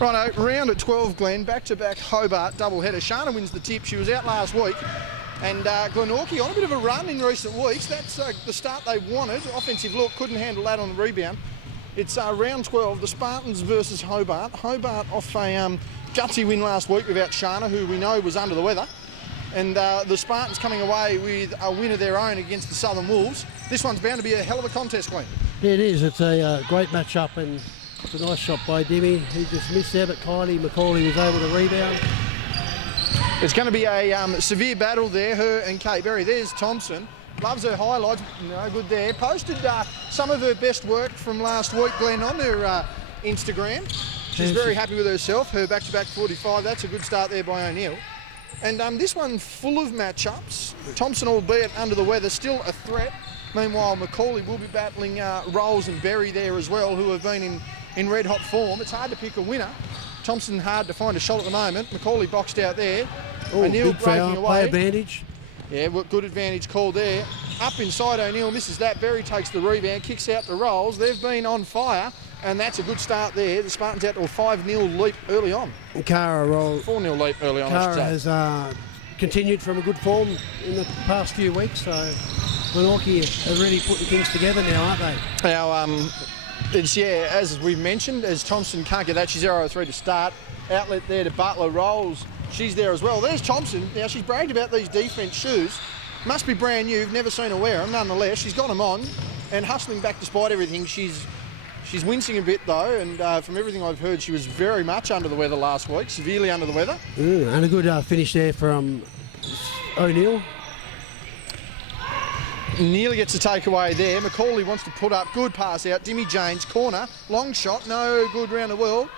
Righto, round at 12, Glenn, back-to-back Hobart doubleheader. Shana wins the tip. She was out last week. And Glenorchy on a bit of a run in recent weeks. That's the start they wanted. Offensive look, couldn't handle that on the rebound. It's round 12, the Spartans versus Hobart. Hobart off a gutsy win last week without Shana, who we know was under the weather. And the Spartans coming away with a win of their own against the Southern Wolves. This one's bound to be a hell of a contest, Glenn. Yeah, it is. It's a great match-up, and it's a nice shot by Demi. He just missed there, but Kylie McCauley was able to rebound. It's going to be a severe battle there, her and Kate Berry. There's Thompson. Loves her highlights. No good there. Posted some of her best work from last week, Glenn, on her Instagram. She's very happy with herself. Her back-to-back 45. That's a good start there by O'Neill. And this one full of matchups. Thompson, albeit under the weather, still a threat. Meanwhile, McCauley will be battling Rolls and Berry there as well, who have been in red-hot form. It's hard to pick a winner. Thompson hard to find a shot at the moment. McCauley boxed out there. O'Neill breaking away. Play advantage. Yeah, good advantage called there. Up inside, O'Neill misses that. Berry takes the rebound, kicks out the Rolls. They've been on fire, and that's a good start there. The Spartans out to a 5-0 lead early on. And Cara roll. 4-0 lead early on, Cara has continued from a good form in the past few weeks, so Glenorchy are really putting things together now, aren't they? Now, it's, yeah, as we've mentioned, as Thompson can't get that, she's 0-3 to start. Outlet there to Butler. Rolls, she's there as well. There's Thompson. Now, she's bragged about these defence shoes. Must be brand new. You've never seen her wear them. Nonetheless, she's got them on and hustling back despite everything. She's wincing a bit, though, and from everything I've heard, she was very much under the weather last week, severely under the weather. And a good finish there from O'Neill. Nearly gets a takeaway there. McCauley wants to put up. Good pass out. Demi James, corner. Long shot. No good round the world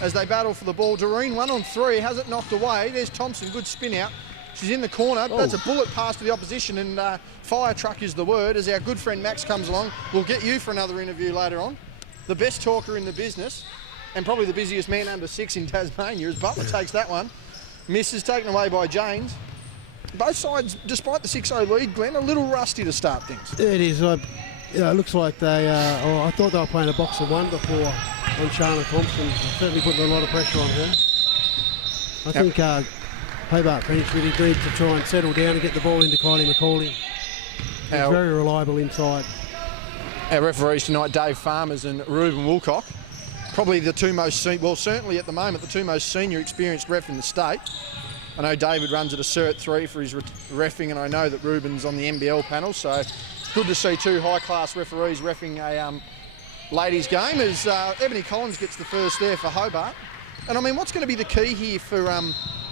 as they battle for the ball. Doreen 1-on-3. Has it knocked away. There's Thompson. Good spin out. She's in the corner. Oh. That's a bullet pass to the opposition, and fire truck is the word as our good friend Max comes along. We'll get you for another interview later on. The best talker in the business and probably the busiest man under 6 in Tasmania as Butler takes that one. Misses, taken away by James. Both sides, despite the 6-0 lead, Glenn, a little rusty to start things. Yeah, it is. It looks like they, I thought they were playing a box of one before on Shana Thompson. Certainly putting a lot of pressure on her. I think Hobart Phoenix really need to try and settle down and get the ball into Kylie McCauley. He's very reliable inside. Our referees tonight, Dave Farmers and Reuben Woolcock. Probably the two most, well, certainly at the moment, the two most senior experienced ref in the state. I know David runs at a Cert 3 for his reffing, and I know that Reuben's on the NBL panel, so it's good to see two high-class referees reffing a ladies' game as Ebony Collins gets the first there for Hobart. And I mean, what's going to be the key here for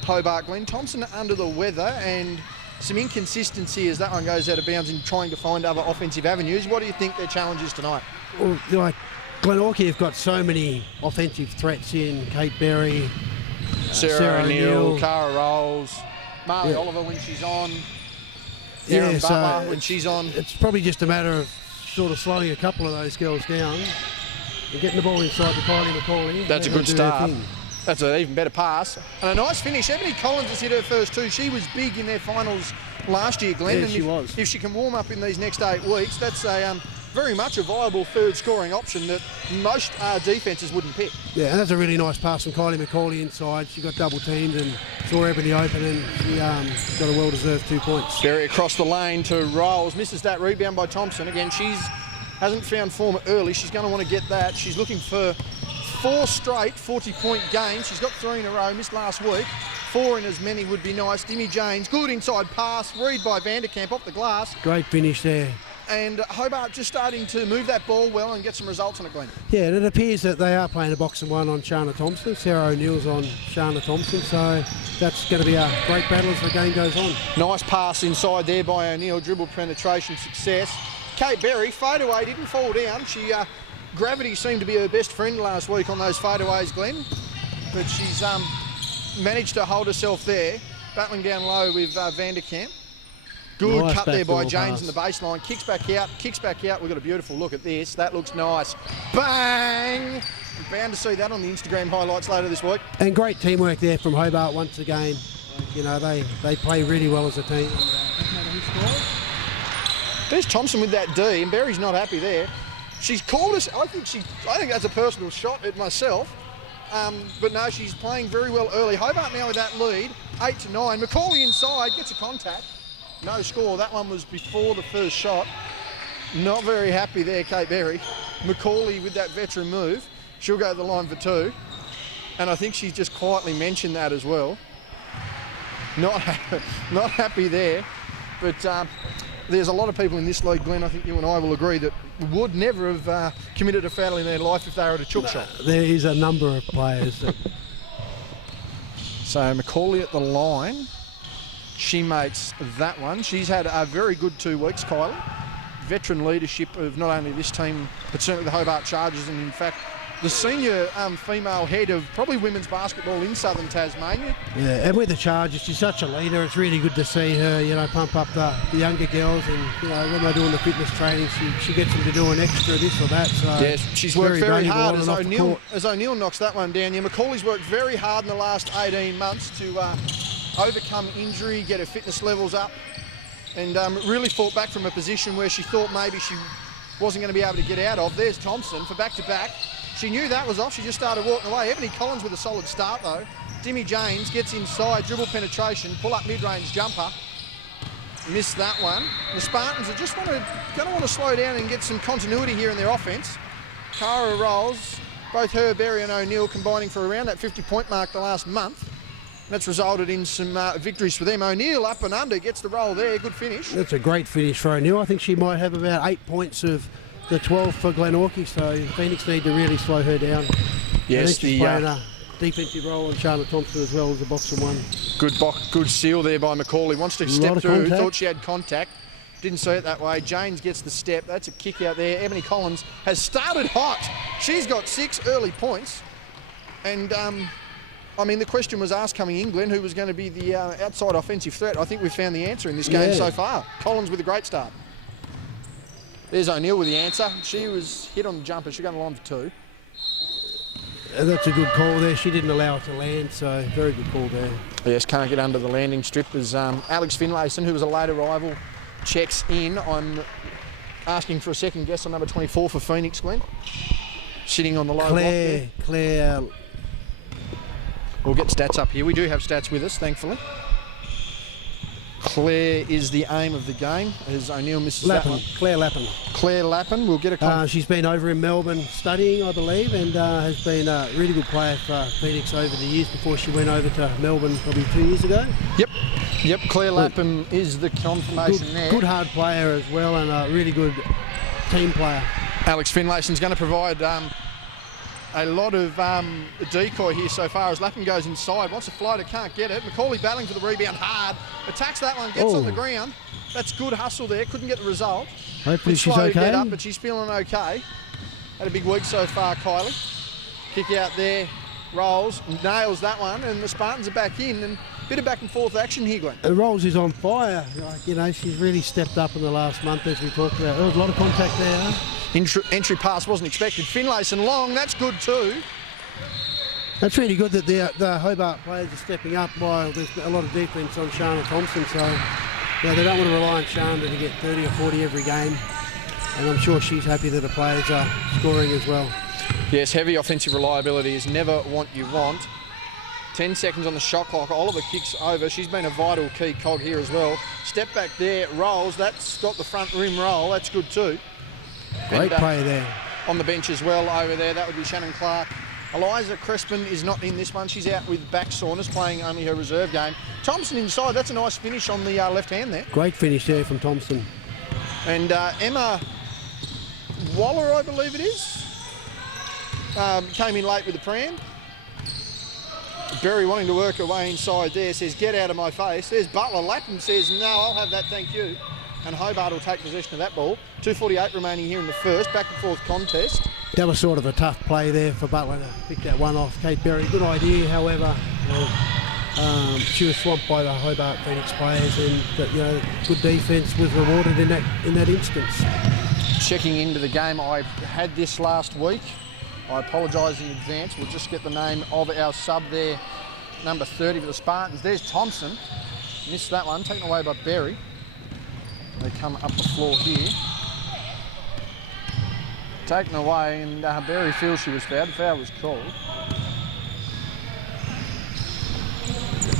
Hobart, Glenn? Thompson under the weather and some inconsistency as that one goes out of bounds in trying to find other offensive avenues. What do you think their challenge is tonight? Well, like Glenorchy have got so many offensive threats in Kate Berry, Sarah O'Neill, Cara Rolls, Marley Oliver when she's on, Erin Butler when she's on. It's probably just a matter of sort of slowing a couple of those girls down and getting the ball inside to Kylie McCauley. That's a good start. That's an even better pass. And a nice finish. Ebony Collins has hit her first two. She was big in their finals last year, Glenn. Yeah, and she was. If she can warm up in these next 8 weeks, that's a very much a viable third scoring option that most defences wouldn't pick. Yeah, and that's a really nice pass from Kylie McCauley inside. She got double teamed and saw Ebony open, and she got a well-deserved 2 points. Berry across the lane to Rolls. Misses that rebound by Thompson. Again, hasn't found form early. She's going to want to get that. She's looking for 4 straight 40-point games. She's got 3 in a row, missed last week. 4 in as many would be nice. Demi James, good inside pass, read by Vanderkamp off the glass. Great finish there. And Hobart just starting to move that ball well and get some results on it, Glenn. Yeah, and it appears that they are playing a box and one on Shana Thompson. Sarah O'Neill's on Shana Thompson, so that's going to be a great battle as the game goes on. Nice pass inside there by O'Neill, dribble penetration success. Kate Berry, fadeaway, didn't fall down. Gravity seemed to be her best friend last week on those fadeaways, Glenn. But she's managed to hold herself there, battling down low with Vanderkamp. Good nice cut there by James pass. in the baseline. Kicks back out. We've got a beautiful look at this. That looks nice. Bang! We're bound to see that on the Instagram highlights later this week. And great teamwork there from Hobart once again. You know, they play really well as a team. There's Thompson with that D, and Berry's not happy there. She's called us. I think that's a personal shot at myself. but no, she's playing very well early. Hobart now with that lead, 8-9. Macaulay inside, gets a contact. No score. That one was before the first shot. Not very happy there, Kate Berry. Macaulay with that veteran move. She'll go to the line for 2. And I think she's just quietly mentioned that as well. Not happy there. But there's a lot of people in this league, Glenn, I think you and I will agree, that would never have committed a foul in their life if they were at a chook shot. There is a number of players. That... So Macaulay at the line. She makes that one. She's had a very good 2 weeks, Kylie. Veteran leadership of not only this team, but certainly the Hobart Chargers, and in fact, the senior female head of probably women's basketball in southern Tasmania. Yeah, and with the Chargers, she's such a leader. It's really good to see her, you know, pump up the younger girls, and you know, when they're doing the fitness training, she gets them to do an extra this or that. So yeah, she's worked very hard as O'Neill knocks that one down. Yeah, Macaulay's worked very hard in the last 18 months to overcome injury, get her fitness levels up, and really fought back from a position where she thought maybe she wasn't going to be able to get out of. There's Thompson for back-to-back. She knew that was off. She just started walking away. Ebony Collins with a solid start, though. Dimmy James gets inside, dribble penetration, pull-up mid-range jumper. Missed that one. The Spartans are just going to want to slow down and get some continuity here in their offence. Cara rolls, both her, Berry and O'Neill combining for around that 50-point mark the last month. That's resulted in some victories for them. O'Neill up and under, gets the roll there. Good finish. That's a great finish for O'Neill. I think she might have about 8 points of the 12 for Glenorchy, so Phoenix need to really slow her down. Yes, I think she's playing a defensive role on Charlotte Thompson as well as a boxer one. Good seal there by Macaulay. Wants to step through, thought she had contact. Didn't see it that way. James gets the step. That's a kick out there. Ebony Collins has started hot. She's got 6 early points. And, I mean, the question was asked coming in, Glenn, who was going to be the outside offensive threat. I think we've found the answer in this game so far. Collins with a great start. There's O'Neill with the answer. She was hit on the jumper. She'll go on the line for 2. That's a good call there. She didn't allow it to land, so very good call there. Yes, can't get under the landing strip as Alex Finlayson, who was a late arrival, checks in. I'm asking for a second guess on number 24 for Phoenix, Glenn. Sitting on the low block there. Claire. We'll get stats up here. We do have stats with us, thankfully. Claire is the aim of the game as O'Neill misses that one. Claire Lappin. Claire Lappin, we'll get a... she's been over in Melbourne studying, I believe, and has been a really good player for Phoenix over the years before she went over to Melbourne probably 2 years ago. Yep, Claire Lappin is the confirmation there. Good hard player as well, and a really good team player. Alex Finlayson's going to provide a lot of decoy here so far as Lappin goes inside. Wants a floater, can't get it. Macaulay battling for the rebound hard. Attacks that one, gets on the ground. That's good hustle there. Couldn't get the result. Hopefully she's okay. Get up, but she's feeling okay. Had a big week so far, Kylie. Kick out there, rolls, nails that one, and the Spartans are back in. And a bit of back and forth action here, Glenn. And Rolls is on fire. Like, you know, she's really stepped up in the last month, as we talked about. There was a lot of contact there. Entry pass wasn't expected. Finlayson long, that's good too. That's really good that the Hobart players are stepping up while there's a lot of defence on Shana Thompson. So yeah, they don't want to rely on Shana to get 30 or 40 every game. And I'm sure she's happy that the players are scoring as well. Yes, heavy offensive reliability is never what you want. 10 seconds on the shot clock. Oliver kicks over. She's been a vital key cog here as well. Step back there, rolls. That's got the front rim roll. That's good too. Great play there. On the bench as well over there, that would be Shannon Clark. Eliza Crespin is not in this one. She's out with back soreness, playing only her reserve game. Thompson inside, that's a nice finish on the left hand there. Great finish there from Thompson. And Emma Waller, I believe it is, came in late with the pram. Berry wanting to work her way inside there, says, get out of my face. There's Butler. Lappin says, no, I'll have that, thank you. And Hobart will take possession of that ball. 2:48 remaining here in the first, back and forth contest. That was sort of a tough play there for Butler to pick that one off. Kate Berry, good idea, however, she was swamped by the Hobart Phoenix players, and good defence was rewarded in that instance. Checking into the game, I had this last week. I apologise in advance. We'll just get the name of our sub there, number 30 for the Spartans. There's Thompson. Missed that one, taken away by Berry. They come up the floor here. Taken away, and Berry feels she was fouled. The foul was called.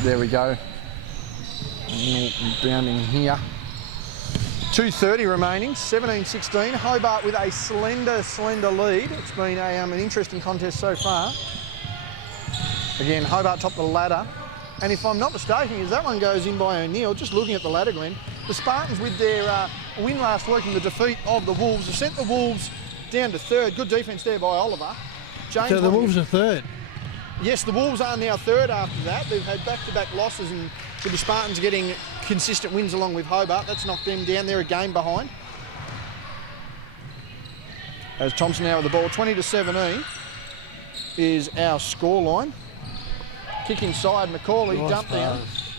There we go. Bounding here. 2:30 remaining, 17-16. Hobart with a slender lead. It's been an interesting contest so far. Again, Hobart top of the ladder. And if I'm not mistaken, as that one goes in by O'Neill, just looking at the ladder, Glenn, the Spartans with their win last week in the defeat of the Wolves have sent the Wolves down to third. Good defence there by Oliver. James So the Wolves are third? Yes, the Wolves are now third after that. They've had back-to-back losses, and with the Spartans getting consistent wins along with Hobart, that's knocked them down. They're a game behind. As Thompson now with the ball, 20-17 is our scoreline. Kick inside, Macaulay, Nice jump down. pass.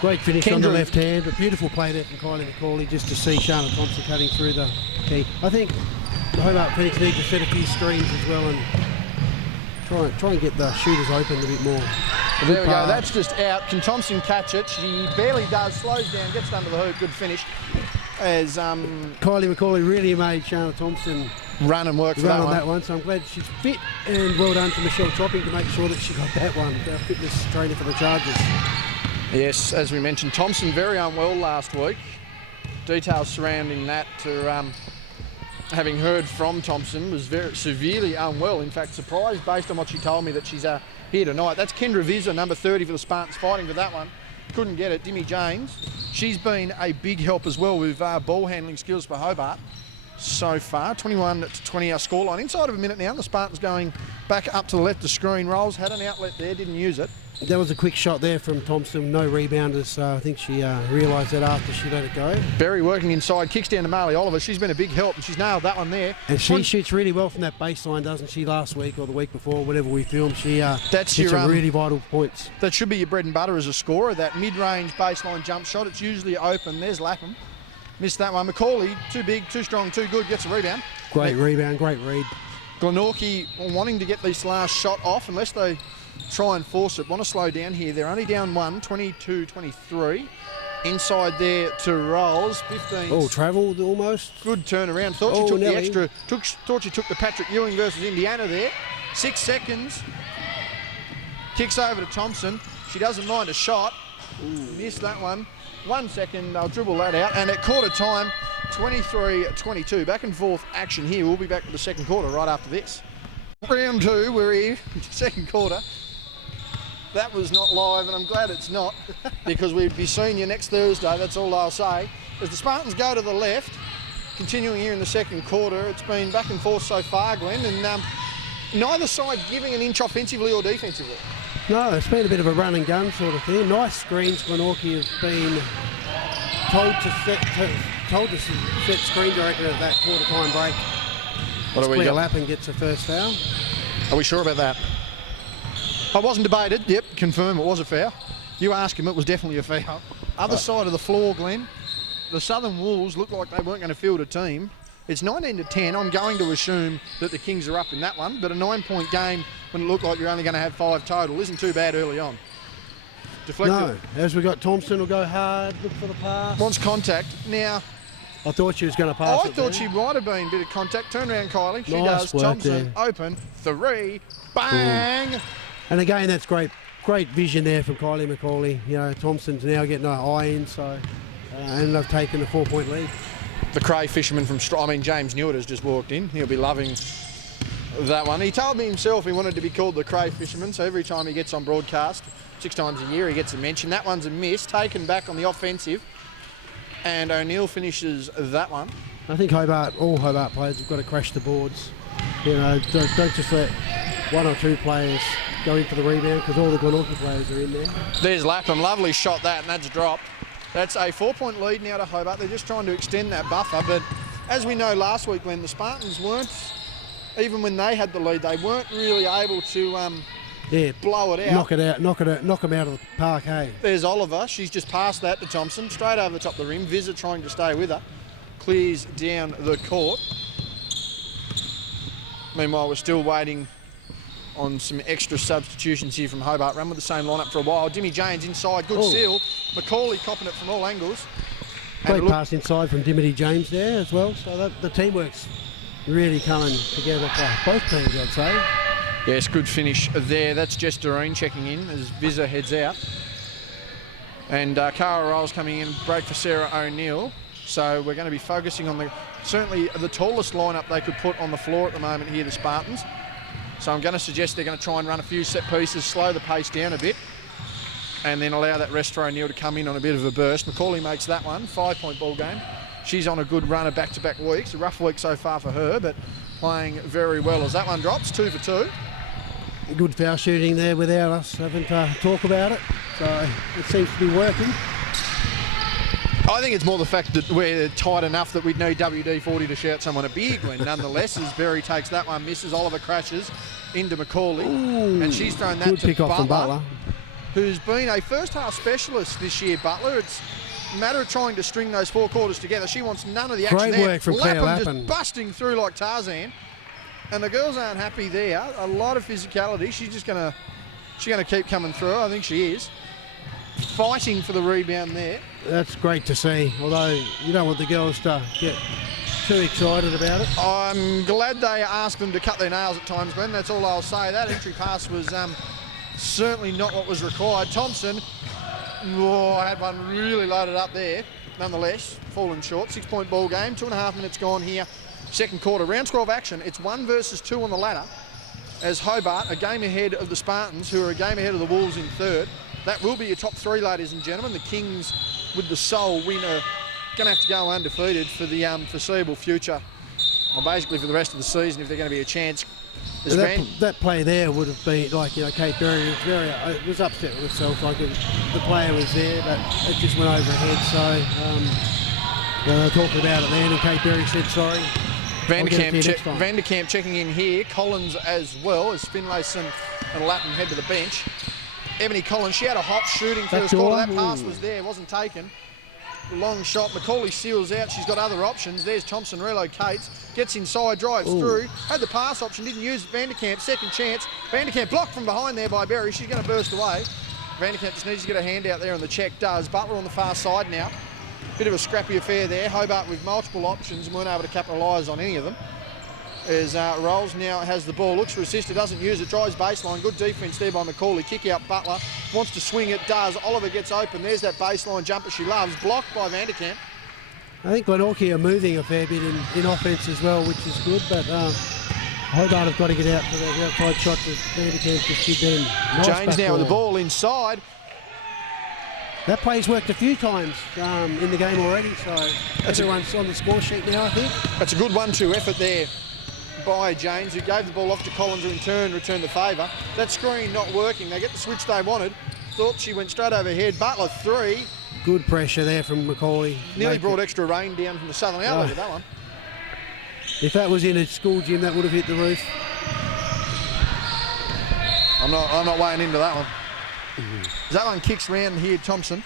Great finish on the left hand, but beautiful play there from Kylie Macaulay just to see Charlotte Thompson cutting through the key. I think the Hobart Phoenix need to set a few screens as well and try and get the shooters open a bit more. There we go, that's just out. Can Thompson catch it? She barely does, slows down, gets it under the hoop, good finish. As Kylie Macaulay really made Charlotte Thompson run and work for run on that one, so I'm glad she's fit, and well done to Michelle Topping to make sure that she got that one. Our fitness trainer for the Chargers. Yes, as we mentioned, Thompson very unwell last week. Details surrounding that to having heard from Thompson was very severely unwell. In fact, surprised based on what she told me that she's here tonight. That's Kendra Vizza, number 30 for the Spartans, fighting for that one. Couldn't get it. Dimmy James, she's been a big help as well with ball handling skills for Hobart so far. 21-20 our scoreline. Inside of a minute now, the Spartans going back up to the left of the screen. Rolls had an outlet there, didn't use it. That was a quick shot there from Thompson, no rebounders, so I think she realised that after she let it go. Berry working inside, kicks down to Marley Oliver. She's been a big help and she's nailed that one there. And she shoots really well from that baseline, doesn't she, last week or the week before, whenever we filmed. She hits some really vital points. That should be your bread and butter as a scorer, that mid-range baseline jump shot. It's usually open. There's Lapham. Missed that one. Macaulay, too big, too strong, too good, gets a rebound. Great rebound, great read. Glenorchy wanting to get this last shot off, unless they try and force it. Want to slow down here. They're only down 22-23. Inside there to Rolls, 15. Oh, travelled almost. Good turnaround. Thought she took the extra. Thought she took the Patrick Ewing versus Indiana there. 6 seconds. Kicks over to Thompson. She doesn't mind a shot. Missed that one. 1 second. They'll dribble that out. And at quarter time, 23-22. Back and forth action here. We'll be back to the second quarter right after this. Round two, we're here, second quarter. That was not live, and I'm glad it's not, because we'd be seeing you next Thursday, that's all I'll say. As the Spartans go to the left, continuing here in the second quarter, it's been back and forth so far, Glenn, and neither side giving an inch offensively or defensively. No, it's been a bit of a run and gun sort of thing. Nice screens. Glenorchy have been told to set screen director at that quarter time break. What do we got? Lapham gets a first foul. Are we sure about that? I wasn't debated. Yep, confirm it was a foul. You ask him, it was definitely a foul. Other side of the floor, Glenn, the Southern Wolves looked like they weren't going to field a team. It's 19-10. I'm going to assume that the Kings are up in that one, but a 9-point game when it looked like you're only going to have 5 total isn't too bad early on. Deflected. No, as we got Thompson will go hard, look for the pass. Wants contact. Now, I thought she was going to pass I it thought there. she might have been a bit of contact. Turn around, Kylie. She Nice does. work Thompson, there. open, 3, bang! Ooh. And again, that's great vision there from Kylie Macaulay. You know, Thompson's now getting an eye in, so and they've taken a 4-point lead. The Cray fisherman from James Newitt has just walked in. He'll be loving that one. He told me himself he wanted to be called the Cray fisherman, so every time he gets on broadcast, 6 times a year, he gets a mention. That one's a miss, taken back on the offensive, and O'Neill finishes that one. I think all Hobart players have got to crash the boards. You know, don't just let 1 or 2 players go in for the rebound, because all the Glenorchy players are in there. There's Lapham, lovely shot that, and that's dropped. That's a 4-point lead now to Hobart. They're just trying to extend that buffer, but as we know last week, when the Spartans weren't, even when they had the lead, they weren't really able to blow it out. Knock them out of the park, hey. There's Oliver. She's just passed that to Thompson, straight over the top of the rim. Vizza trying to stay with her. Clears down the court. Meanwhile, we're still waiting on some extra substitutions here from Hobart. Run with the same lineup for a while. Dimmy James inside, good seal. Macaulay copping it from all angles. Great pass inside from Dimity James there as well. So the teamwork's really coming together for both teams, I'd say. Yes, good finish there. That's Jess Doreen checking in as Vizza heads out. And Cara Rolls coming in, break for Sarah O'Neill. So we're going to be focusing on certainly the tallest lineup they could put on the floor at the moment here, the Spartans. So I'm going to suggest they're going to try and run a few set pieces, slow the pace down a bit, and then allow that rest for O'Neill to come in on a bit of a burst. Macaulay makes that one, 5-point ball game. She's on a good run of back-to-back weeks. A rough week so far for her, but playing very well as that one drops, 2 for 2. Good foul shooting there without us having to talk about it. So it seems to be working. I think it's more the fact that we're tight enough that we'd need WD-40 to shout someone a beer, Glenn. Nonetheless, as Berry takes that one, misses. Oliver crashes into Macaulay. Ooh, and she's thrown that good to pick off from Butler, Butler, who's been a first-half specialist this year, Butler. It's a matter of trying to string those 4 quarters together. She wants none of the action. Great work from Claire Lapham just busting through like Tarzan. And the girls aren't happy there. A lot of physicality. She's going to keep coming through. I think she is. Fighting for the rebound there. That's great to see, although you don't want the girls to get too excited about it. I'm glad they ask them to cut their nails at times, Glenn. That's all I'll say. That entry pass was certainly not what was required. Thompson, I had one really loaded up there. Nonetheless, fallen short. 6-point ball game, 2.5 minutes gone here. Second quarter, round 12 action. It's 1 versus 2 on the ladder as Hobart, a game ahead of the Spartans, who are a game ahead of the Wolves in third. That will be your top 3, ladies and gentlemen. The Kings, with the sole winner, going to have to go undefeated for the foreseeable future. Well, basically for the rest of the season, if they're going to be a chance. That play there would have been like, Kate Berry was upset with herself. Like the player was there, but it just went over her head. So talking about it then, and Kate Berry said sorry. Vanderkamp checking in here. Collins as well as Finlayson and Lapham head to the bench. Ebony Collins, she had a hot shooting first quarter. That pass was there, wasn't taken. Long shot. Macaulay seals out. She's got other options. There's Thompson, relocates, gets inside, drives through. Had the pass option, didn't use it. Vanderkamp, second chance. Vanderkamp blocked from behind there by Berry. She's going to burst away. Vanderkamp just needs to get a hand out there, and the check does. Butler on the far side now. Bit of a scrappy affair there. Hobart with multiple options and weren't able to capitalise on any of them. As Rolls now has the ball, looks for assist, doesn't use it, drives baseline. Good defence there by Macaulay. Kick out Butler, wants to swing it, does. Oliver gets open. There's that baseline jumper she loves, blocked by Vanderkamp. I think Glenorchy are moving a fair bit in offence as well, which is good, but Hobart have got to get out for the outside shots as Vanderkamp just did them. Nice James now with the ball inside. That play's worked a few times in the game already, so everyone's on the score sheet now, I think. That's a good 1-2 effort there by James, who gave the ball off to Collins, who in turn returned the favour. That screen not working. They get the switch they wanted. Thought she went straight overhead. Butler 3. Good pressure there from Macaulay. Nearly brought extra rain down from the southern outlet with that one. If that was in a school gym, that would have hit the roof. I'm not weighing into that one. That one kicks round here, Thompson.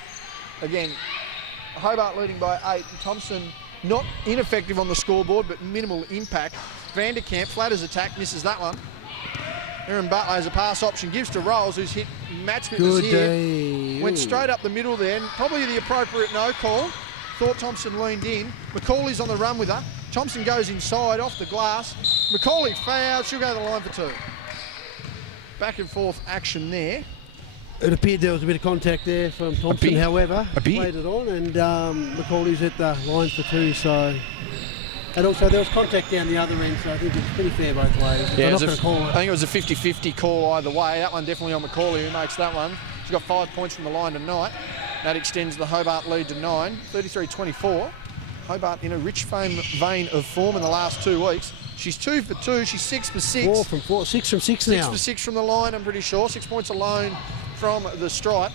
Again, Hobart leading by 8. Thompson not ineffective on the scoreboard, but minimal impact. Vanderkamp, flatters attack, misses that one. Erin Butler has a pass option, gives to Rolls, who's hit match fitness here. Went straight up the middle there, and probably the appropriate no call. Thought Thompson leaned in. Macaulay's on the run with her. Thompson goes inside, off the glass. Macaulay fouled, she'll go to the line for 2. Back and forth action there. It appeared there was a bit of contact there from Thompson, however. Played it on, and Macaulay's at the line for 2, so... And also there was contact down the other end, so I think it's pretty fair both ways. Yeah, I think it was a 50-50 call either way. That one definitely on Macaulay, who makes that one. She's got 5 points from the line tonight. That extends the Hobart lead to 9, 33-24. Hobart in a rich vein of form in the last 2 weeks. She's 2 for 2, she's 6 for 6. 4 from 4, 6 from 6 now. 6 for 6 from the line, I'm pretty sure. 6 points alone from the stripe.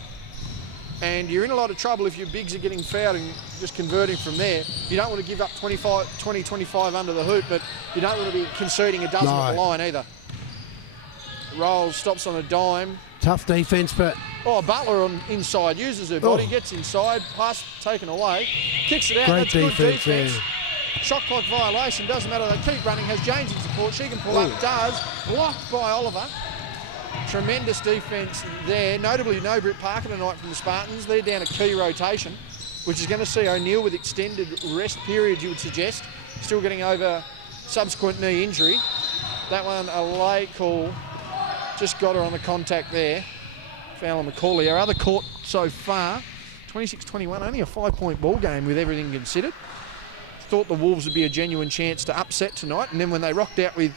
And you're in a lot of trouble if your bigs are getting fouled and just converting from there. You don't want to give up 20-25 under the hoop, but you don't want to be conceding a dozen at the line either. Rolls, stops on a dime. Tough defence, but... Oh, Butler on inside, uses her body, gets inside, pass taken away, kicks it out, that's good defence. Shot clock violation, doesn't matter, they keep running, has James in support, she can pull up, does, blocked by Oliver. Tremendous defence there, notably no Britt Parker tonight from the Spartans. They're down a key rotation, which is going to see O'Neill with extended rest period, you would suggest, still getting over subsequent knee injury. That one a late call Just got her on the contact there. Foul on Macaulay. Our other court so far, 26-21, only a 5-point ball game with everything considered. Thought the Wolves would be a genuine chance to upset tonight, and then when they rocked out with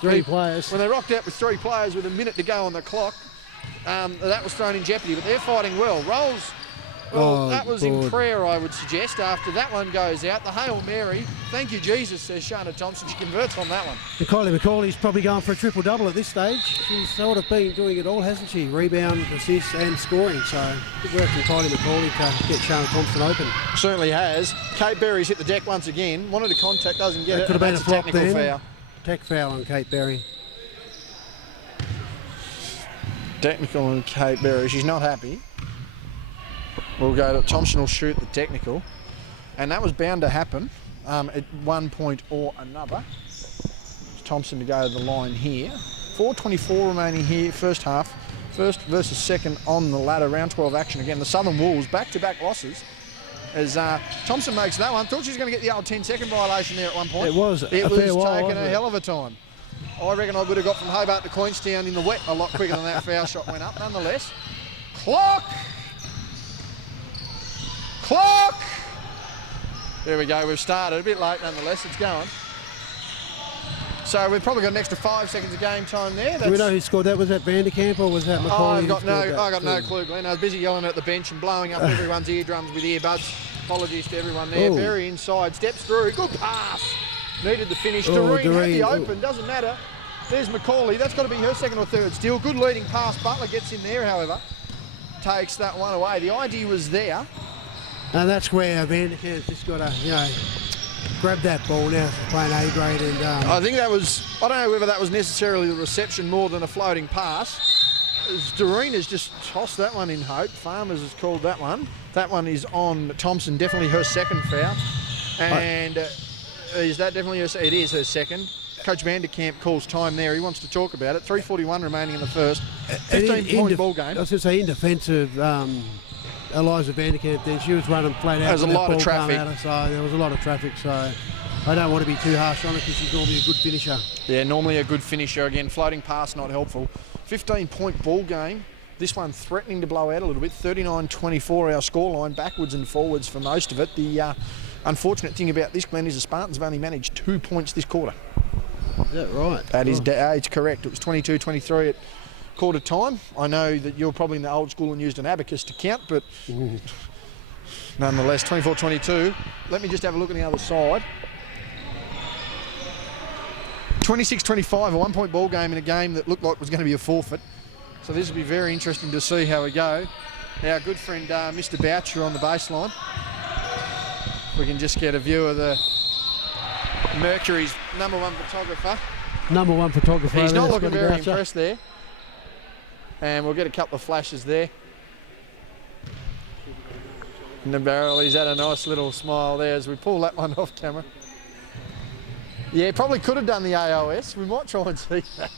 three players with a minute to go on the clock, that was thrown in jeopardy. But they're fighting well. Rolls. Well, that was in prayer, I would suggest. After that one goes out, the Hail Mary, thank you, Jesus, says Shana Thompson. She converts on that one. Macaulay's probably going for a triple-double at this stage. She's sort of been doing it all, hasn't she? Rebound, assist and scoring. So good work from Kylie Macaulay to get Shana Thompson open. Certainly has. Kate Berry's hit the deck once again. Wanted to contact, doesn't get it. Could have been a flop technical then. foul. Tech foul on Kate Berry. Technical on Kate Berry. She's not happy. We'll go to Thompson will shoot the technical, and that was bound to happen at one point or another. It's Thompson to go to the line here. 4:24 remaining here, first half. First versus second on the ladder, round 12 action again. The Southern Wolves back-to-back losses as Thompson makes that one. Thought she was going to get the old 10-second violation there at one point. It was taking a hell of a time. I reckon I would have got from Hobart to Queenstown in the wet a lot quicker than that foul shot went up. Nonetheless, clock! There we go, we've started. A bit late nonetheless, it's going. So we've probably got an extra 5 seconds of game time there. Do we know who scored that? Was that Vanderkamp or was that Macaulay? I got no clue, Glenn. I was busy yelling at the bench and blowing up everyone's eardrums with earbuds. Apologies to everyone there. Ooh. Very inside, steps through, good pass. Needed the finish. Doreen had the open, doesn't matter. There's Macaulay, that's got to be her second or third steal. Good leading pass, Butler gets in there, however. Takes that one away. The idea was there. And that's where Vanderkamp's just got to, grab that ball now. She's playing A grade, and I think that was. I don't know whether that was necessarily the reception more than a floating pass. As Doreen has just tossed that one in hope. Farmers has called that one. That one is on Thompson. Definitely her second foul. And is that definitely her? It is her second. Coach Vanderkamp calls time there. He wants to talk about it. 3:41 remaining in the first. 15-point ball game. I was going to say in defence of Eliza Vanderkamp then, she was running flat out. There was a lot of traffic. So there was a lot of traffic, so I don't want to be too harsh on her because she's normally a good finisher. Yeah, normally a good finisher. Again, floating pass not helpful. 15-point ball game. This one threatening to blow out a little bit. 39-24 our scoreline, backwards and forwards for most of it. The unfortunate thing about this, Glenn, is the Spartans have only managed 2 points this quarter. Is that right? That is it's correct. It was 22-23 at quarter time. I know that you're probably in the old school and used an abacus to count, but nonetheless, 24-22. Let me just have a look on the other side. 26-25, a 1-point ball game in a game that looked like was going to be a forfeit. So this will be very interesting to see how we go. Our good friend Mr. Boucher on the baseline. If we can just get a view of the Mercury's number one photographer. He's not looking very impressed there. And we'll get a couple of flashes there. In the barrel, he's had a nice little smile there as we pull that one off camera. Yeah, probably could have done the AOS. We might try and see that.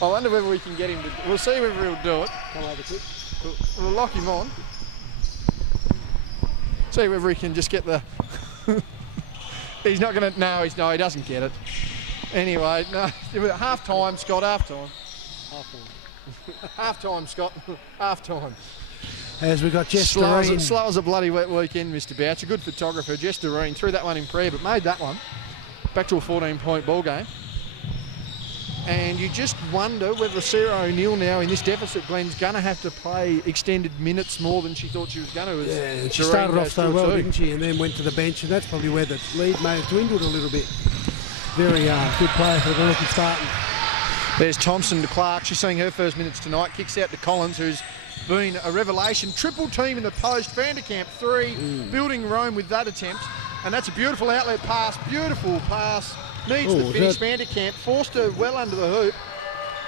I wonder whether we can get him to... We'll see whether he'll do it. Come over quick. We'll lock him on. See whether he can just get the... He's not going to... No, he doesn't get it. Anyway, no. Half time, Scott, half time. Half time, Scott. Half time. As we got Jess Doreen. Slow as a bloody wet weekend, Mr. Boucher. Good photographer. Jess Doreen threw that one in prayer, but made that one. Back to a 14-point ball game. And you just wonder whether Sarah O'Neill now in this deficit, Glenn's going to have to play extended minutes more than she thought she was going to. Yeah, she started off so well, didn't she? And then went to the bench, and that's probably where the lead may have dwindled a little bit. Very good player for the rookie Spartan. There's Thompson to Clark. She's seeing her first minutes tonight. Kicks out to Collins, who's been a revelation. Triple team in the post. Vanderkamp 3, building Rome with that attempt. And that's a beautiful outlet pass. Beautiful pass. Needs the finish. Vanderkamp forced her well under the hoop.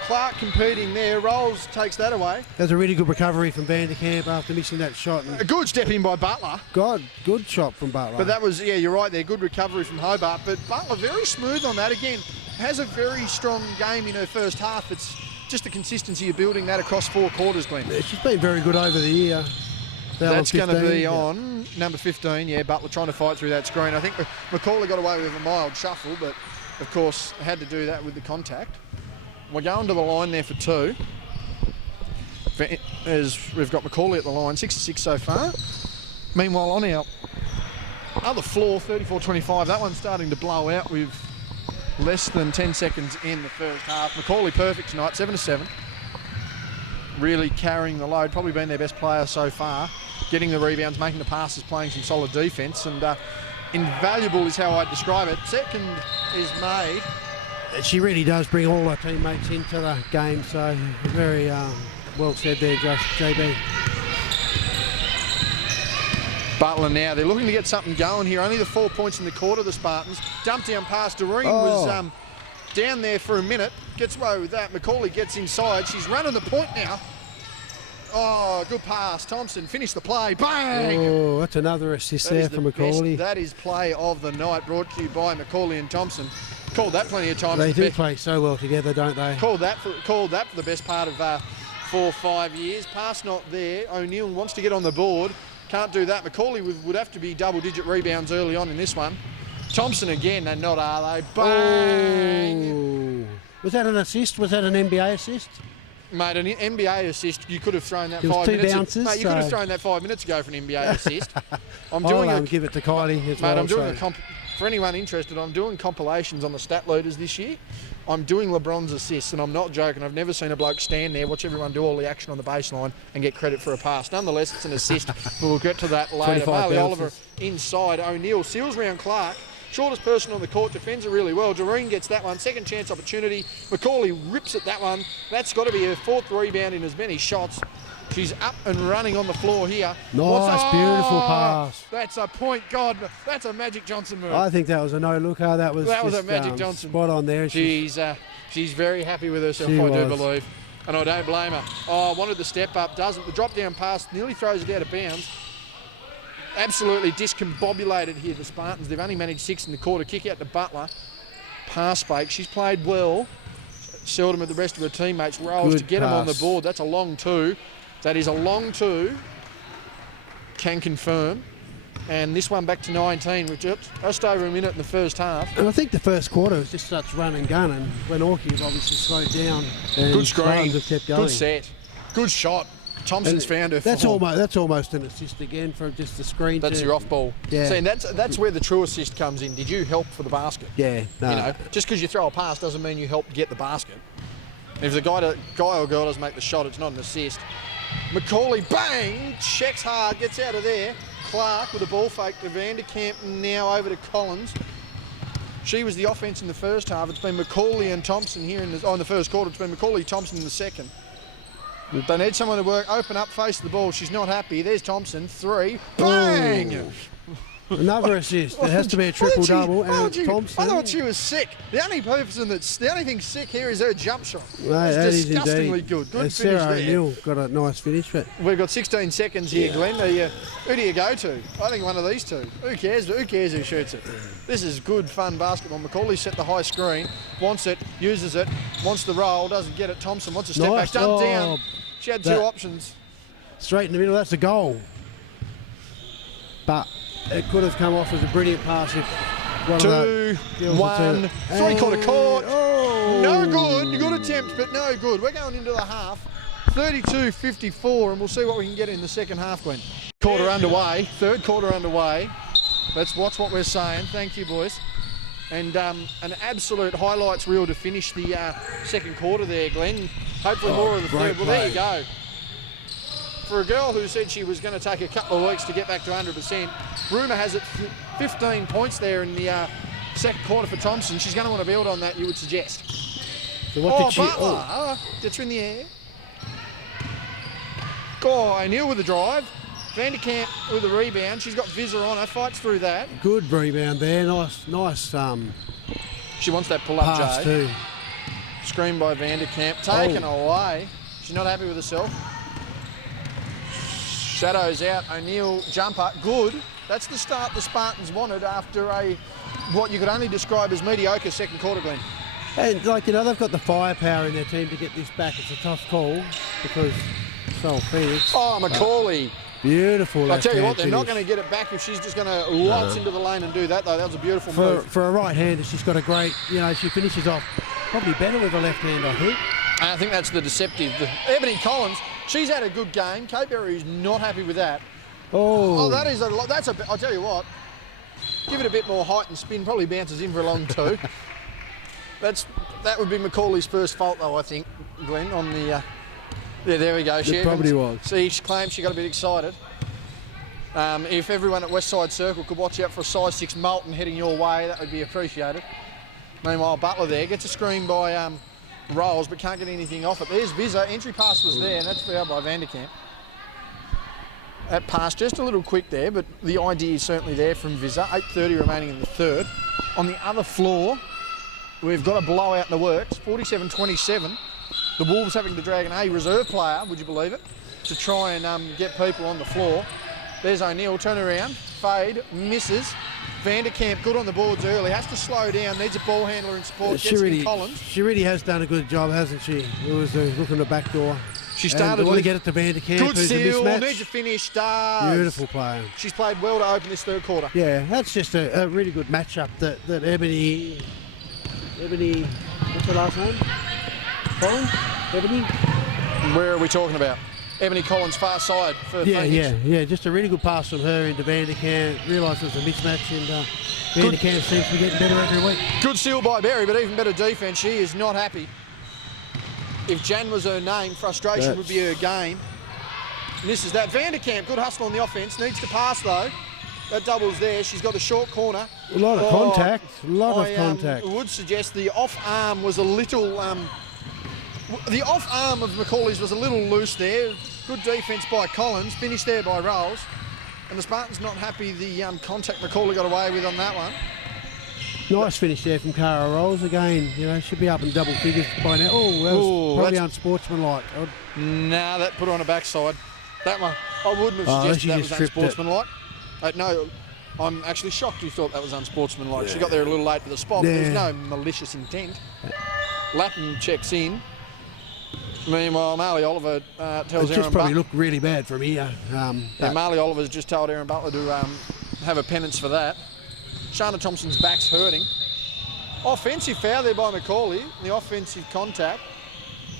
Clark competing there. Rolls takes that away. That's a really good recovery from Vanderkamp after missing that shot. A good step in by Butler. Good shot from Butler. But that was, yeah, you're right there. Good recovery from Hobart. But Butler very smooth on that. Again, has a very strong game in her first half. It's just the consistency of building that across 4 quarters, Glenn. Yeah, she's been very good over the year. That's going to be on number 15. Yeah, Butler trying to fight through that screen. I think Macaulay got away with a mild shuffle, but of course had to do that with the contact. We're going to the line there for 2. As we've got Macaulay at the line, 6-6 so far. Meanwhile, on our other floor, 34-25, that one's starting to blow out with less than 10 seconds in the first half. Macaulay perfect tonight, 7-7. Really carrying the load, probably been their best player so far. Getting the rebounds, making the passes, playing some solid defence, and invaluable is how I'd describe it. Second is made. She really does bring all her teammates into the game, so very well said there, JB. Butler now, they're looking to get something going here. Only the 4 points in the quarter, the Spartans. Dump down pass, Doreen was down there for a minute. Gets away with that. Macaulay gets inside. She's running the point now. Oh, good pass. Thompson finished the play. Bang! Oh, that's another assist there for Macaulay. That is play of the night, brought to you by Macaulay and Thompson. Called that plenty of times. They do play so well together, don't they? Called that for the best part of 4 or 5 years. Pass not there. O'Neill wants to get on the board. Can't do that. Macaulay would have to be double-digit rebounds early on in this one. Thompson again, they're not, are they? Bang! Oh. Was that an assist? Was that an NBA assist? Mate, an NBA assist, you could have thrown that it was 5 2 minutes bounces, mate, you could have thrown that 5 minutes ago for an NBA assist. I'll give it to Kylie as well. Mate, I'm doing for anyone interested, I'm doing compilations on the stat loaders this year. I'm doing LeBron's assists, and I'm not joking. I've never seen a bloke stand there, watch everyone do all the action on the baseline and get credit for a pass. Nonetheless, it's an assist. We'll get to that later. Marley Oliver inside. O'Neill seals round Clark. Shortest person on the court, defends it really well. Doreen gets that one, second chance opportunity. Macaulay rips at that one. That's got to be her 4th rebound in as many shots. She's up and running on the floor here. Nice, beautiful pass. That's a point. God, that's a Magic Johnson move. I think that was a no-looker. That was a Magic Johnson. Spot on there. She's very happy with herself, I do believe. And I don't blame her. Oh, wanted the step up, doesn't. The drop-down pass nearly throws it out of bounds. Absolutely discombobulated here, the Spartans. They've only managed 6 in the quarter. Kick out to Butler. Pass fake. She's played well. Seldom with the rest of her teammates. Rolls to get them on the board. That's a long 2. That is a long 2. Can confirm. And this one back to 19, which just over a minute in the first half. And I think the first quarter was just such run and gun, and when Orkie's obviously slowed down. And good screen. Kept going. Good set. Good shot. Thompson's found her. That's almost an assist again for just the screen. That's your off ball. Yeah. See, and that's where the true assist comes in. Did you help for the basket? Yeah. No. You know, just because you throw a pass doesn't mean you help get the basket. If the guy or girl doesn't make the shot, it's not an assist. Macaulay, bang! Checks hard, gets out of there. Clark with a ball fake to Vanderkamp, now over to Collins. She was the offence in the first half. It's been Macaulay and Thompson here in the first quarter. It's been Macaulay, Thompson in the second. They need someone to open up, face the ball. She's not happy. There's Thompson, 3. Bang! Ooh. Another assist. It has to be a triple-double. Thompson. I thought she was sick. The only thing sick here is her jump shot. Right, it's disgustingly good. Good finish Sarah there. O'Neill got a nice finish. But we've got 16 seconds here, Glenn. Who do you go to? I think one of these two. Who cares? Who cares who shoots it? This is good, fun basketball. Macaulay set the high screen, wants it, uses it, wants the roll, doesn't get it. Thompson wants a step back, dump down. She had 2 options. Straight in the middle, that's a goal. But it could have come off as a brilliant pass if 2, 1, 3/4 court. Oh. No good. Good attempt, but no good. We're going into the half. 32-54, and we'll see what we can get in the second half, Glenn. Quarter underway. Third quarter underway. Let's watch what we're saying. Thank you, boys. And an absolute highlights reel to finish the second quarter there, Glenn. Hopefully more of the third. Well, there you go. For a girl who said she was going to take a couple of weeks to get back to 100%, rumour has it 15 points there in the second quarter for Thompson. She's going to want to build on that, you would suggest. So what did she... Butler gets her in the air. O'Neill with the drive. Vanderkamp with the rebound. She's got Visor on her, fights through that. Good rebound there. Nice she wants that pull-up, pass Jay. Too. Screen by Vanderkamp. Taken away. She's not happy with herself. Shadows out. O'Neill jumper. Good. That's the start the Spartans wanted after what you could only describe as mediocre second quarter, Glenn. And they've got the firepower in their team to get this back. It's a tough call because Phoenix. Oh, Macaulay. Beautiful. I tell you what, they're not going to get it back if she's just going to waltz into the lane and do that, though. That was a beautiful move. For a right-hander, she's got a great, she finishes off probably better with the left hand, I think. And I think that's the deceptive. Ebony Collins, she's had a good game. Kate Berry is not happy with that. Oh, That is a lot. That's a. I'll tell you what. Give it a bit more height and spin. Probably bounces in for a long two. That would be Macaulay's first fault, though. I think, Glenn, on the. Yeah, there we go. It probably was. See, she claims she got a bit excited. If everyone at Westside Circle could watch out for a size 6 Moulton heading your way, that would be appreciated. Meanwhile, Butler there gets a screen by Rolls, but can't get anything off it. There's Vizza. Entry pass was there, and that's fouled by Vanderkamp. That pass just a little quick there, but the idea is certainly there from Vizza. 8:30 remaining in the third. On the other floor, we've got a blowout in the works. 47-27. The Wolves having to drag an A reserve player, would you believe it, to try and get people on the floor. There's O'Neill, turn around, fade, misses. Vanderkamp good on the boards early, has to slow down, needs a ball handler in support, gets in Collins. She really has done a good job, hasn't she? It was looking the back door. She started to get it to Vanderkamp. Good steal, needs a finish, does. Beautiful player. She's played well to open this third quarter. Yeah, that's just a really good matchup that Ebony, what's her last name? Collins? Ebony? Where are we talking about? Ebony Collins, far side for Phoenix. Yeah, just a really good pass from her into Vanderkamp. Realised it was a mismatch, and Vanderkamp seems to be getting better every week. Good steal by Berry, but even better defence. She is not happy. If Jan was her name, frustration would be her game. And this is that. Vanderkamp, good hustle on the offence. Needs to pass, though. That double's there. She's got a short corner. A lot of contact. I would suggest the off arm was a little... the off arm of Macaulay's was a little loose there. Good defence by Collins. Finished there by Rolls. And the Spartans not happy the contact Macaulay got away with on that one. Nice finish there from Cara Rolls. Again, should be up in double figures by now. Oh, that was probably unsportsmanlike. Nah, that put her on a backside. That one, I wouldn't have suggested that was unsportsmanlike. No, I'm actually shocked you thought that was unsportsmanlike. Yeah. She got there a little late for the spot. Yeah. There's no malicious intent. Lappin checks in. Meanwhile, Marley Oliver tells Aaron Butler... It just probably looked really bad from here. Marley Oliver's just told Aaron Butler to have a penance for that. Shana Thompson's back's hurting. Offensive foul there by Macaulay, the offensive contact.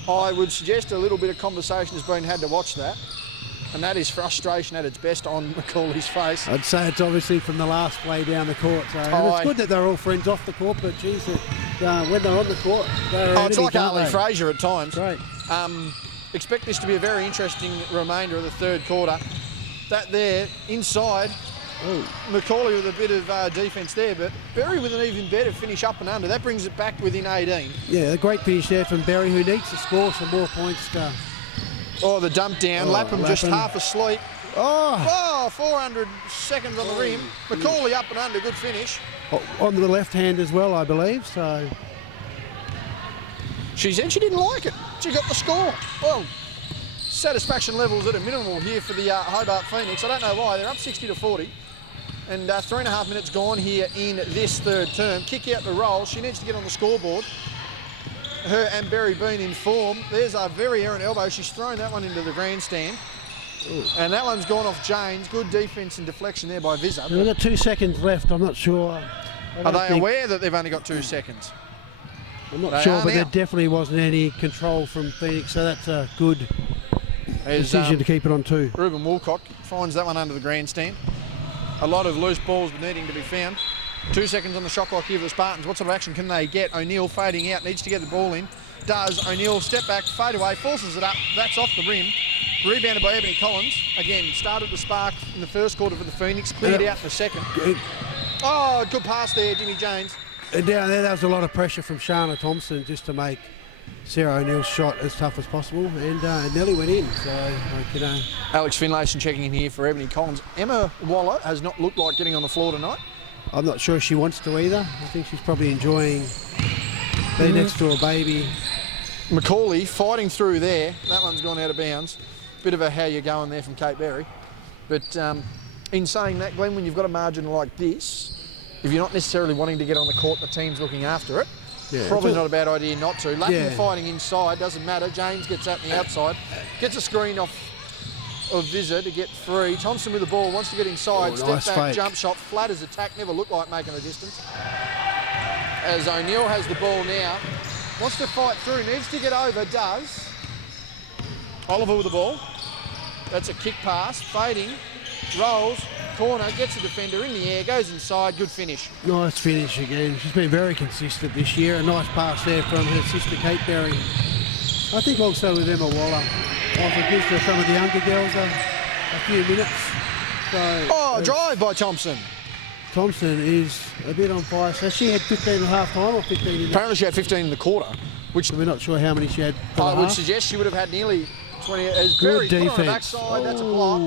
I would suggest a little bit of conversation has been had to watch that. And that is frustration at its best on Macaulay's face. I'd say it's obviously from the last play down the court. So it's good that they're all friends off the court, but geez, when they're on the court, they're it's like Harley Fraser at times. Great. Expect this to be a very interesting remainder of the third quarter. That there, inside, Macaulay with a bit of defence there, but Berry with an even better finish up and under. That brings it back within 18. Yeah, a great finish there from Berry, who needs to score some more points. The dump down. Lapham just half asleep. 400 seconds on the rim. Macaulay up and under, good finish. On the left hand as well, I believe. So she said she didn't like it. She got the score. Well, satisfaction levels at a minimal here for the Hobart Phoenix. I don't know why. They're up 60-40. And 3.5 minutes gone here in this third term. Kick out the roll. She needs to get on the scoreboard. Her and Berry Bean in form. There's a very errant elbow. She's thrown that one into the grandstand. Ooh. And that one's gone off James. Good defence and deflection there by Vizza. We've got 2 seconds left. I'm not sure. Are they aware that they've only got 2 seconds? I'm not sure, but there definitely wasn't any control from Phoenix, so that's a good decision to keep it on 2. Ruben Woolcock finds that one under the grandstand. A lot of loose balls needing to be found. 2 seconds on the shot clock here for the Spartans. What sort of action can they get? O'Neill fading out, needs to get the ball in. Does. O'Neill step back, fade away, forces it up. That's off the rim. Rebounded by Ebony Collins. Again, started the spark in the first quarter for the Phoenix. Cleared out in the second. Good pass there, Jimmy James. And down there, was a lot of pressure from Shana Thompson just to make Sarah O'Neill's shot as tough as possible. And Nelly went in. So, Alex Finlayson checking in here for Ebony Collins. Emma Waller has not looked like getting on the floor tonight. I'm not sure she wants to either. I think she's probably enjoying being next to a baby. Macaulay fighting through there. That one's gone out of bounds. Bit of a how you going there from Kate Berry. But in saying that, Glenn, when you've got a margin like this, if you're not necessarily wanting to get on the court, the team's looking after it. Yeah, probably not a bad idea not to. Lappin fighting inside, doesn't matter. James gets out on the outside, gets a screen off of Vizza to get free. Thompson with the ball, wants to get inside, step back, jump shot, flat as attack, never looked like making a distance. As O'Neill has the ball now, wants to fight through, needs to get over, does. Oliver with the ball. That's a kick pass, fading, rolls, corner, gets the defender in the air, goes inside, good finish. Nice finish again. She's been very consistent this year. A nice pass there from her sister Kate Berry. I think also with Emma Waller, also gives to some of the younger girls a few minutes. So, drive by Thompson. Thompson is a bit on fire. So she had 15 at half time or 15 in the... Apparently she had 15 in the quarter, which we're not sure how many she had. I would suggest she would have had nearly 20. It's very good put on the defence. backside. That's a block.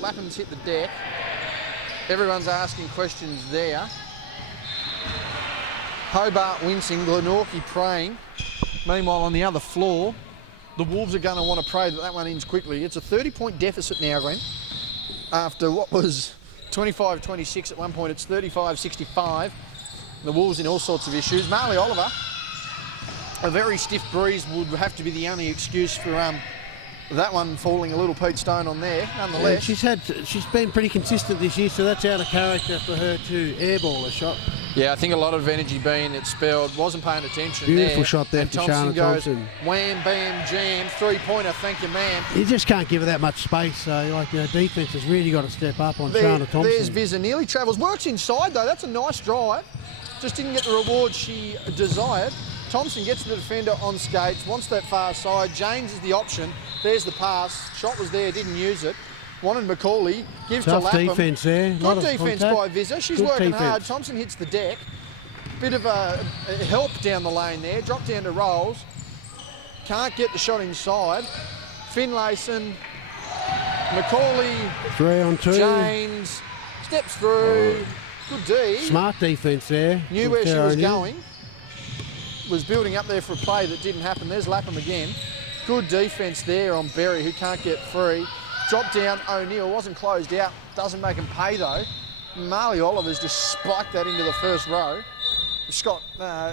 Lapham's hit the deck. Everyone's asking questions there. Hobart wincing, Glenorchy praying. Meanwhile, on the other floor, the Wolves are going to want to pray that that one ends quickly. It's a 30-point deficit now, Glenn. After what was 25-26 at one point, it's 35-65. The Wolves in all sorts of issues. Marley Oliver, a very stiff breeze would have to be the only excuse for that one falling a little Pete Stone on there, nonetheless. Yeah, she's been pretty consistent this year, so that's out of character for her to airball a shot. Yeah, I think a lot of energy being expelled, wasn't paying attention. Beautiful shot there and for Thompson Shana goes, Thompson. Wham, bam, jam, three-pointer, thank you, man. You just can't give her that much space, so defence has really got to step up on Shana Thompson. There's Vizza, nearly travels, works inside though, that's a nice drive. Just didn't get the reward she desired. Thompson gets the defender on skates, wants that far side. James is the option. There's the pass. Shot was there, didn't use it. Wanted Macaulay, gives Tough to Lapham. defence there. Good defence by Vizza. She's Good working defence. hard. Thompson hits the deck. Bit of a help down the lane there. Drop down to Rolls. Can't get the shot inside. Finlayson, Macaulay, 3-on-2. James, steps through. Good D. Smart defence there. Knew where she was going. Was building up there for a play that didn't happen. There's Lapham again. Good defence there on Berry, who can't get free. Drop down O'Neill, wasn't closed out. Doesn't make him pay though. Marley Oliver's just spiked that into the first row. Scott,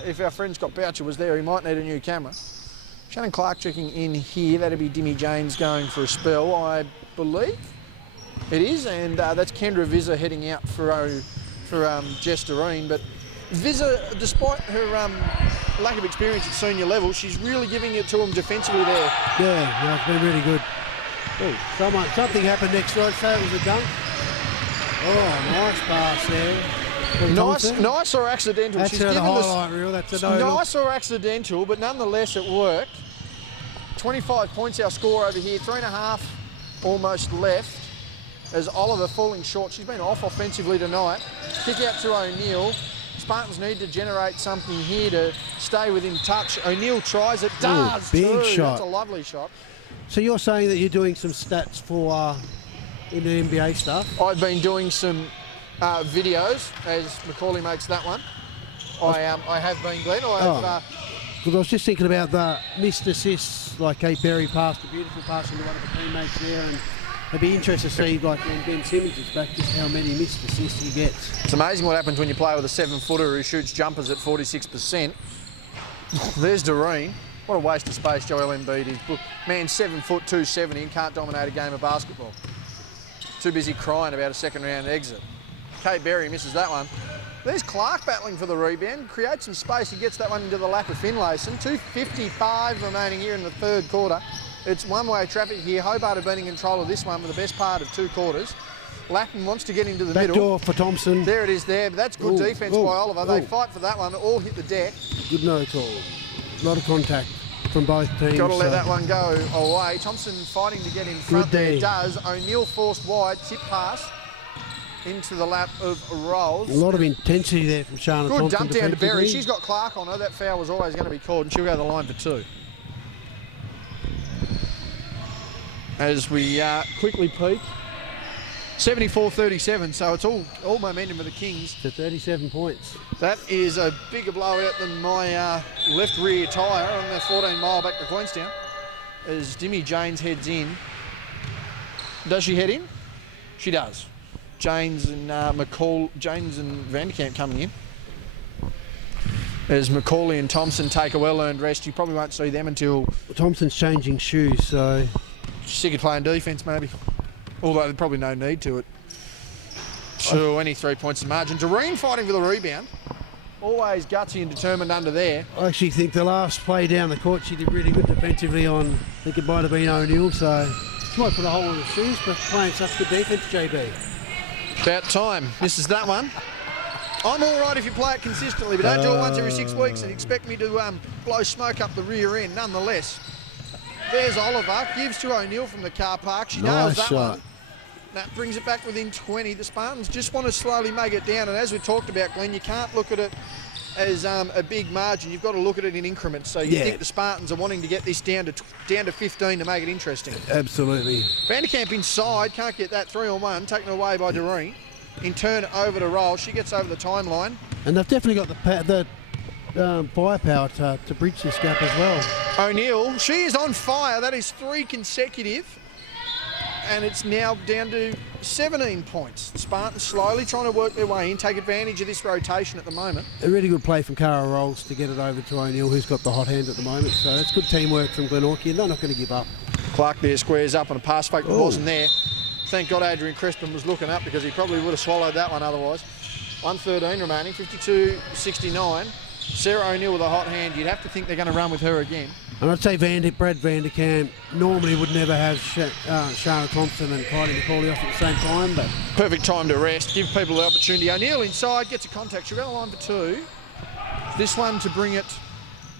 if our friend Scott Boucher was there, he might need a new camera. Shannon Clark checking in here. That'll be Dimmy James going for a spell, I believe. It is, and that's Kendra Vizza heading out for Jess Doreen. But Vizza, despite her lack of experience at senior level, she's really giving it to him defensively there. Yeah, it's been really good. Oh, something happened next to it, so it was a dunk. Oh, nice pass there. Nice or accidental? That's She's the given highlight reel. That's a no. Nice or accidental, but nonetheless it worked. 25 points our score over here. 3.5 almost left. As Oliver falling short. She's been off offensively tonight. Kick out to O'Neill. Spartans need to generate something here to stay within touch. O'Neill tries it. Does big too. shot. That's a lovely shot. So you're saying that you're doing some stats for in the NBA stuff? I've been doing some videos as Macaulay makes that one. I have been, Glenn. Because I was just thinking about the missed assists, like Kate Berry passed a beautiful pass into one of the teammates there, and it'd be interesting to see, like when Ben Simmons is back, just how many missed assists he gets. It's amazing what happens when you play with a 7-footer who shoots jumpers at 46%. There's Doreen. What a waste of space Joel Embiid is. Man, 7 foot, 270 and can't dominate a game of basketball. Too busy crying about a second round exit. Kate Berry misses that one. There's Clark battling for the rebound, creates some space, he gets that one into the lap of Finlayson. 2:55 remaining here in the third quarter. It's one-way traffic here. Hobart are being in control of this one for the best part of 2 quarters. Latin wants to get into the middle. Backdoor for Thompson. There it is there, but that's good defence by Oliver. They fight for that one, all hit the deck. Good no call. A lot of contact from both teams. Got to let that one go away. Thompson fighting to get in front there. Does. O'Neill forced wide, tip pass into the lap of Rolls. A lot of intensity there from Shana Thompson. Good dump down to Berry. She's got Clark on her. That foul was always going to be called, and she'll go to the line for 2. As we quickly peek. 74-37, so it's all momentum for the Kings. To 37 points. That is a bigger blowout than my left rear tyre on the 14 mile back to Queenstown. As Dimmy James heads in. Does she head in? She does. James and James and Vanderkamp coming in. As Macaulay and Thompson take a well-earned rest. You probably won't see them until... Thompson's changing shoes, so... Sick of playing defence, maybe. Although there's probably no need to it. So only 3 points in margin. Doreen fighting for the rebound. always gutsy and determined under there. I actually think the last play down the court, she did really good defensively on, I think it might have been O'Neill, so she might put a hole in her shoes, but playing such good defence, JB. About time. Misses that one. I'm all right if you play it consistently, but don't do it once every 6 weeks and expect me to blow smoke up the rear end, nonetheless. There's Oliver, gives to O'Neill from the car park. She nails that one. That brings it back within 20. The Spartans just want to slowly make it down, and as we talked about, Glenn, you can't look at it as a big margin. You've got to look at it in increments. So you think the Spartans are wanting to get this down to 15 to make it interesting. Absolutely. Vanderkamp inside, can't get that 3-on-1, taken away by Doreen. In turn over to Roll, she gets over the timeline. And they've definitely got the firepower to bridge this gap as well. O'Neill, she is on fire. That is 3 consecutive. And it's now down to 17 points. The Spartans slowly trying to work their way in, take advantage of this rotation at the moment. A really good play from Cara Rolls to get it over to O'Neill, who's got the hot hand at the moment. So that's good teamwork from Glenorchy, and they're not going to give up. Clark there squares up on a pass fake that wasn't there. Thank God Adrian Crispin was looking up because he probably would have swallowed that one otherwise. 1:13 remaining, 52-69. Sarah O'Neill with a hot hand. You'd have to think they're going to run with her again. And I'd say Brad Vanderkamp normally would never have Shana Thompson and Kylie McCauley off at the same time, but perfect time to rest, give people the opportunity. O'Neill inside, gets a contact. She'll go to the line for 2. This one to bring it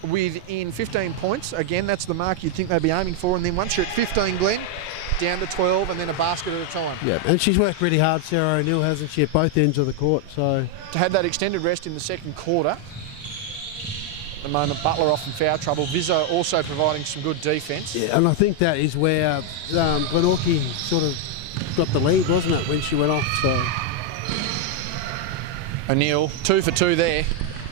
within 15 points. Again, that's the mark you'd think they'd be aiming for. And then once you're at 15, Glenn, down to 12 and then a basket at a time. Yeah, and she's worked really hard, Sarah O'Neill, hasn't she, at both ends of the court. So to have that extended rest in the second quarter. At the moment, Butler off in foul trouble. Vizzo also providing some good defence. Yeah, and I think that is where Glenorchy sort of got the lead, wasn't it, when she went off? So O'Neill, 2 for 2 there.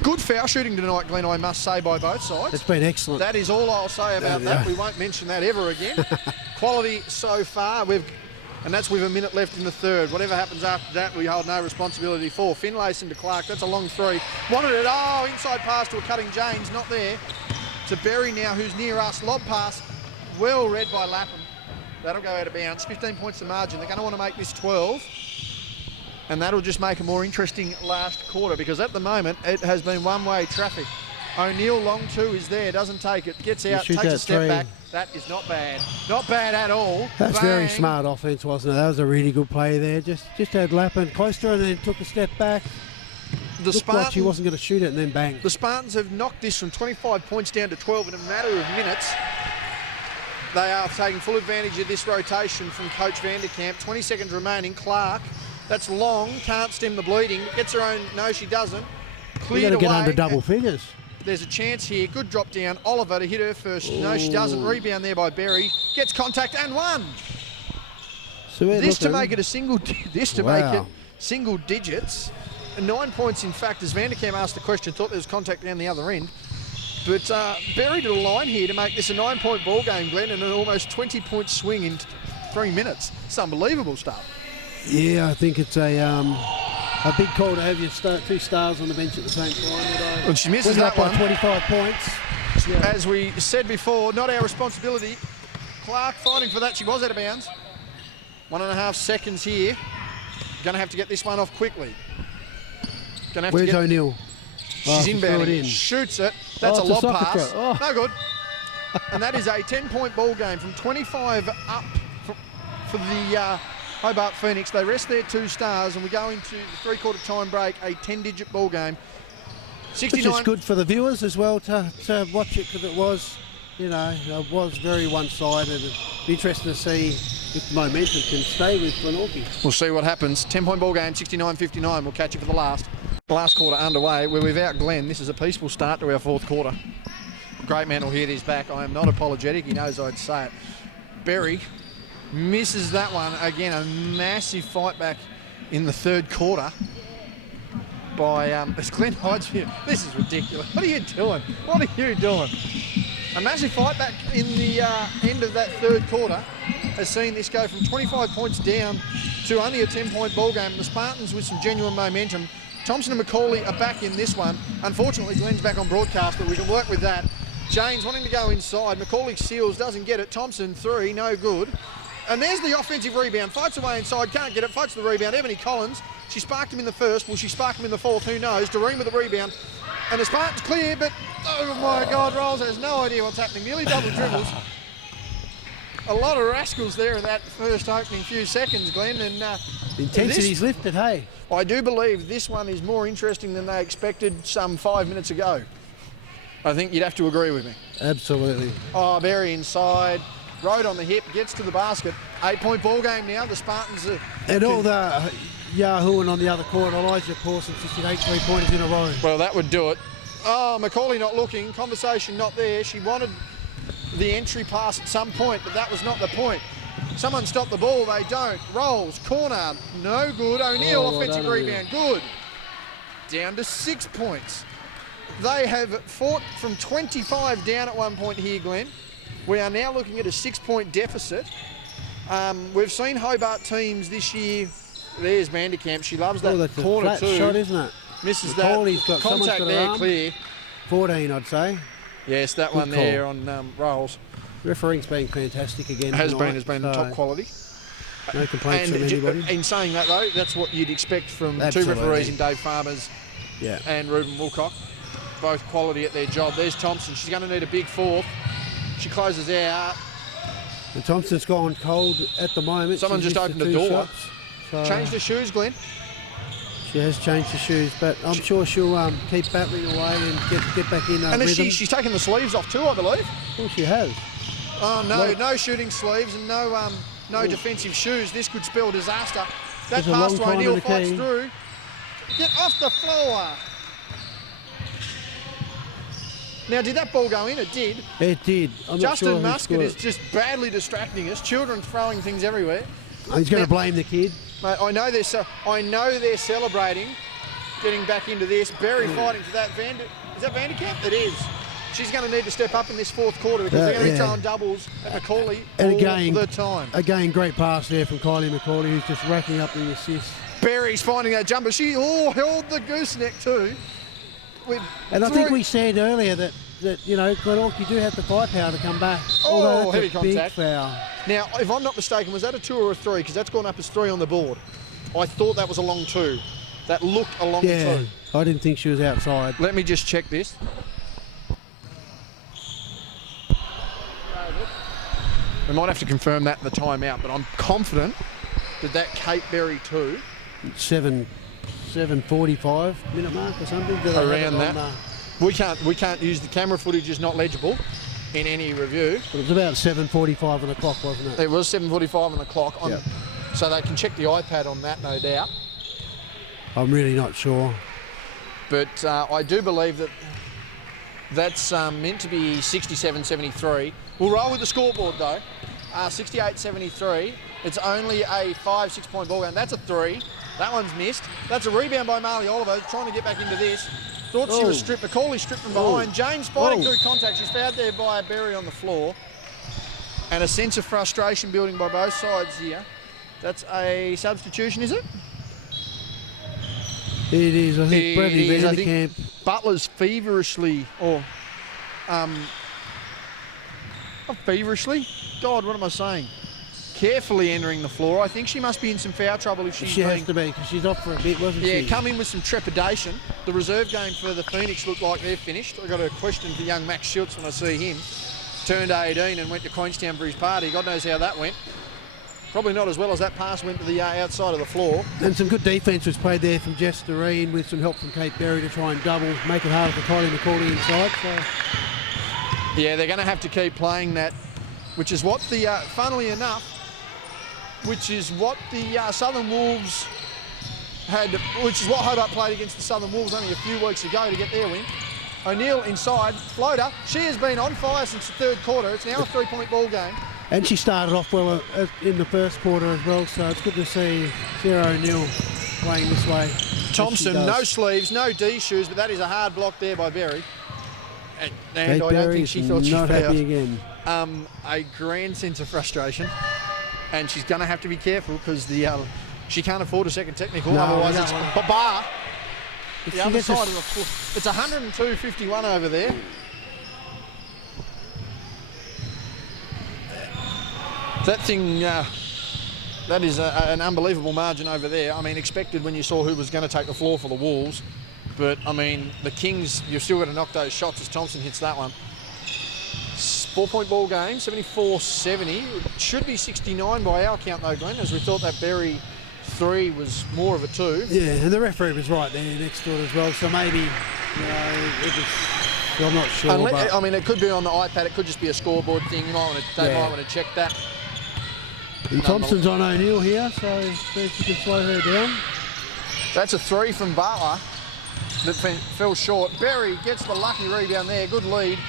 Good foul shooting tonight, Glenn, I must say, by both sides. It's been excellent. That is all I'll say about that. We won't mention that ever again. Quality so far. And that's with a minute left in the third. Whatever happens after that, we hold no responsibility for. Finlayson to Clark. That's a long 3. Wanted it. Oh, inside pass to a cutting James. Not there. To Berry now, who's near us. Lob pass. Well read by Lapham. That'll go out of bounds. 15 points to margin. They're going to want to make this 12. And that'll just make a more interesting last quarter because at the moment, it has been one-way traffic. O'Neill, long 2 is there. Doesn't take it. Gets out. Takes a step back. That is not bad. Not bad at all. That's very smart offence, wasn't it? That was a really good play there. Just had Lappin close to her and then took a step back. The Spartans, like she wasn't going to shoot it and then bang. The Spartans have knocked this from 25 points down to 12 in a matter of minutes. They are taking full advantage of this rotation from Coach Vanderkamp. 20 seconds remaining. Clark, that's long, can't stem the bleeding. Gets her own, no she doesn't. Cleared away. Got to get under double figures. There's a chance here. Good drop down. Oliver to hit her first. Ooh. No, she doesn't. Rebound there by Berry. Gets contact and one. So this to make it a single. This to make it single digits. 9 points, in fact, as Vanderkamp asked the question. Thought there was contact down the other end. But Berry to the line here to make this a 9-point ball game, Glenn, and an almost 20-point swing in 3 minutes. It's unbelievable stuff. Yeah, I think it's a big call to have your 2 stars on the bench at the same time. Well, she misses that one. 25 points. Yeah. As we said before, not our responsibility. Clark fighting for that. She was out of bounds. 1.5 seconds here. Going to have to get this one off quickly. Where's O'Neill? She's inbounding. Shoots it. That's a lob pass. No good. And that is a 10-point ball game from 25 up for the Hobart Phoenix. They rest their 2 stars and we go into the 3-quarter time break, a 10-digit ball game. 69. Which is good for the viewers as well to watch it because it was, very one-sided. It'd be interesting to see if the momentum can stay with Glenorchy. We'll see what happens. 10-point ball game, 69-59. We'll catch you for the last quarter underway. We're without Glenn. This is a peaceful start to our 4th quarter. Great man will hear this back. I am not apologetic. He knows I'd say it. Berry misses that one. Again, a massive fight back in the 3rd quarter by as Glenn hides here. This is ridiculous. What are you doing? What are you doing? A massive fight back in the end of that 3rd quarter has seen this go from 25 points down to only a 10-point ball game. The Spartans with some genuine momentum. Thompson and McCauley are back in this one. Unfortunately, Glenn's back on broadcast, but we can work with that. James wanting to go inside. McCauley seals, doesn't get it. Thompson 3, no good. And there's the offensive rebound. Fights away inside, can't get it, fights the rebound. Ebony Collins, she sparked him in the first. Will she spark him in the fourth? Who knows? Doreen with the rebound. And the Spartans clear, but oh my God, Rolls has no idea what's happening. Nearly double dribbles. A lot of rascals there in that first opening few seconds, Glenn. And intensity's lifted, hey? I do believe this one is more interesting than they expected some 5 minutes ago. I think you'd have to agree with me. Absolutely. Oh, Berry inside, Road on the hip, gets to the basket. 8-point ball game now. The Spartans are... And all the yahooing on the other court. Elijah Pawson just hit 8 3-pointers in a row. Well, that would do it. Oh, Macaulay not looking. Conversation not there. She wanted the entry pass at some point, but that was not the point. Someone stop the ball. They don't. Rolls. Corner. No good. O'Neill, offensive rebound. Good. Down to 6 points. They have fought from 25 down at one point here, Glenn. We are now looking at a 6-point deficit. We've seen Hobart teams this year. There's Vanderkamp. She loves that that's corner a flat too. shot, isn't it? Misses Macaulay's that. got, Contact got there, clear. 14, I'd say. Yes, that Good one call. there on Rolls. Refereeing's been fantastic again. Has tonight, been top quality. No complaints from anybody. In saying that though, that's what you'd expect from Absolutely. two referees in Dave Farmers Yeah. and Ruben Wilcock. Both quality at their job. There's Thompson. She's going to need a big fourth. She closes out. And Thompson's gone cold at the moment. Someone She's just missed opened the two door. shots, so Changed her shoes, Glenn. She has changed her shoes, but I'm sure she'll keep battling away and get back in And rhythm. she's taken the sleeves off too, I believe. Well, she has. Oh no, no shooting sleeves and no defensive shoes. This could spell disaster. That There's a pass long to time in O'Neill the fights key. through. Get off the floor. Now, did that ball go in? It did. It did. I'm not Justin sure who Muscat scored is it. just badly distracting us. Children throwing things everywhere. He's going to blame the kid. Mate, I know they're celebrating, getting back into this. Berry fighting for that. Is that Vanderkamp? It is. She's going to need to step up in this fourth quarter because they're going to be throwing doubles at Macaulay all the time. Again, great pass there from Kylie Macaulay, who's just racking up the assists. Berry's finding that jumper. She held the gooseneck too. And I think we said earlier that Glenorchy do have the firepower to come back. Oh, that's heavy a big contact. foul. Now, if I'm not mistaken, was that a 2 or a 3? Because that's gone up as 3 on the board. I thought that was a long 2. That looked a long 2. I didn't think she was outside. Let me just check this. We might have to confirm that in the timeout, but I'm confident that Kate Berry 2. 7:45 minute mark or something. Do they have Around it on, that. We can't use the camera footage, is not legible in any review. It was about 7:45 on the clock, wasn't it? It was 7:45 on the clock, Yep. so they can check the iPad on that, no doubt. I'm really not sure. But I do believe that's meant to be 67-73. We'll roll with the scoreboard though. 68-73. It's only a 5-6 point ball game. That's a 3. That one's missed. That's a rebound by Marley Oliver, trying to get back into this. Thought she was stripped. Macaulay stripped from behind. James fighting through contact. She's fouled there by Berry on the floor. And a sense of frustration building by both sides here. That's a substitution, is it? It is. I think Bradley Vanderkamp. Butler's feverishly, not feverishly. God, what am I saying? Carefully entering the floor. I think she must be in some foul trouble if she's She has to be, because she's off for a bit, wasn't she? Yeah, come in with some trepidation. The reserve game for the Phoenix looked like they're finished. I got a question for young Max Schultz when I see him. Turned 18 and went to Queenstown for his party. God knows how that went. Probably not as well as that pass went to the outside of the floor. And some good defence was played there from Jess Doreen with some help from Kate Berry to try and double, make it harder for Kylie Macaulay inside. So. Yeah, they're going to have to keep playing that, which is what the, funnily enough, which is what the Southern Wolves had, which is what Hobart played against the Southern Wolves only a few weeks ago to get their win. O'Neill inside, floater. She has been on fire since the third quarter. It's now a 3-point ball game. And she started off well in the first quarter as well, so it's good to see Sarah O'Neill playing this way. Thompson, no sleeves, no D shoes, but that is a hard block there by Berry. And I don't think she thought she not fouled. happy again. A grand sense of frustration. And she's going to have to be careful because she can't afford a second technical, No, otherwise no, it's no. bar. If The she other gets side of the floor. It's 102.51 over there. That thing That is an unbelievable margin over there. I mean, expected when you saw who was going to take the floor for the Wolves. But, I mean, the Kings, you've still got to knock those shots as Thompson hits that one. 4-point ball game, 74-70. It should be 69 by our count, though, Glenn, as we thought that Berry 3 was more of a 2. Yeah, and the referee was right there next to it as well. So maybe, it was... I'm not sure. But I mean, it could be on the iPad. It could just be a scoreboard thing. They might want to check that. And Thompson's on O'Neill here, so see if you can slow her down. That's a 3 from Butler that fell short. Berry gets the lucky rebound there. Good lead.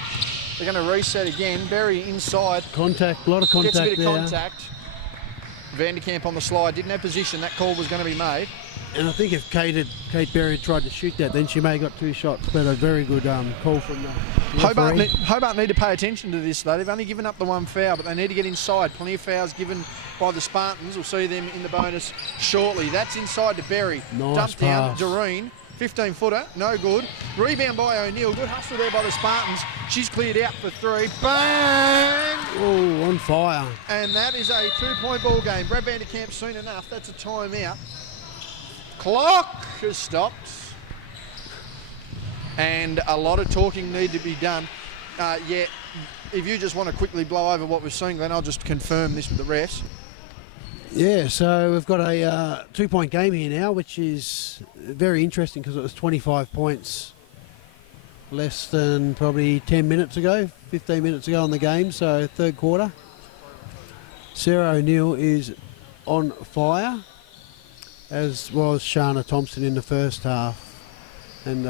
They're going to reset again. Berry inside. Contact, a lot of contact there. Gets a bit of contact. Vanderkamp on the slide. Didn't have position. That call was going to be made. And I think if Kate Berry had tried to shoot that, then she may have got 2 shots. But a very good call from the referee. Hobart need to pay attention to this, though. They've only given up the 1 foul, but they need to get inside. Plenty of fouls given by the Spartans. We'll see them in the bonus shortly. That's inside to Berry. Nice Dumped down. pass. Doreen. 15-footer, no good. Rebound by O'Neill. Good hustle there by the Spartans. She's cleared out for 3. Bang! Oh, on fire. And that is a 2-point ball game. Brad Vanderkamp soon enough. That's a timeout. Clock has stopped. And a lot of talking need to be done. If you just want to quickly blow over what we're seeing, then I'll just confirm this with the refs. Yeah, so we've got a 2-point game here now, which is very interesting because it was 25 points less than probably 10 minutes ago, 15 minutes ago on the game, so third quarter. Sarah O'Neill is on fire, as was Shana Thompson in the first half, and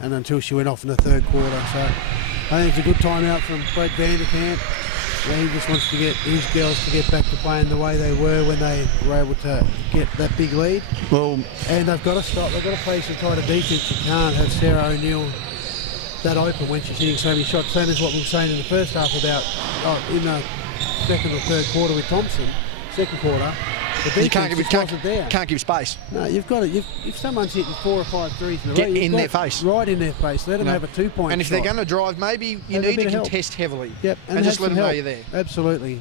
until she went off in the third quarter. So I think it's a good timeout from Brad Vanderkamp. Yeah, he just wants to get his girls to get back to playing the way they were when they were able to get that big lead. Well, and they've got to stop. They've got to play some tighter defence. You can't have Sarah O'Neill that open when she's hitting so many shots. Same as what we were saying in the first half about in the second or third quarter with Thompson. Second quarter, the defence wasn't there. Can't give space. No, you've got to. If someone's hitting 4 or 5 threes in a row, get in their face. Right in their face. Let them have a 2-point And if they're going to drive, maybe you need to contest heavily. Yep, and just let them know you're there. Absolutely.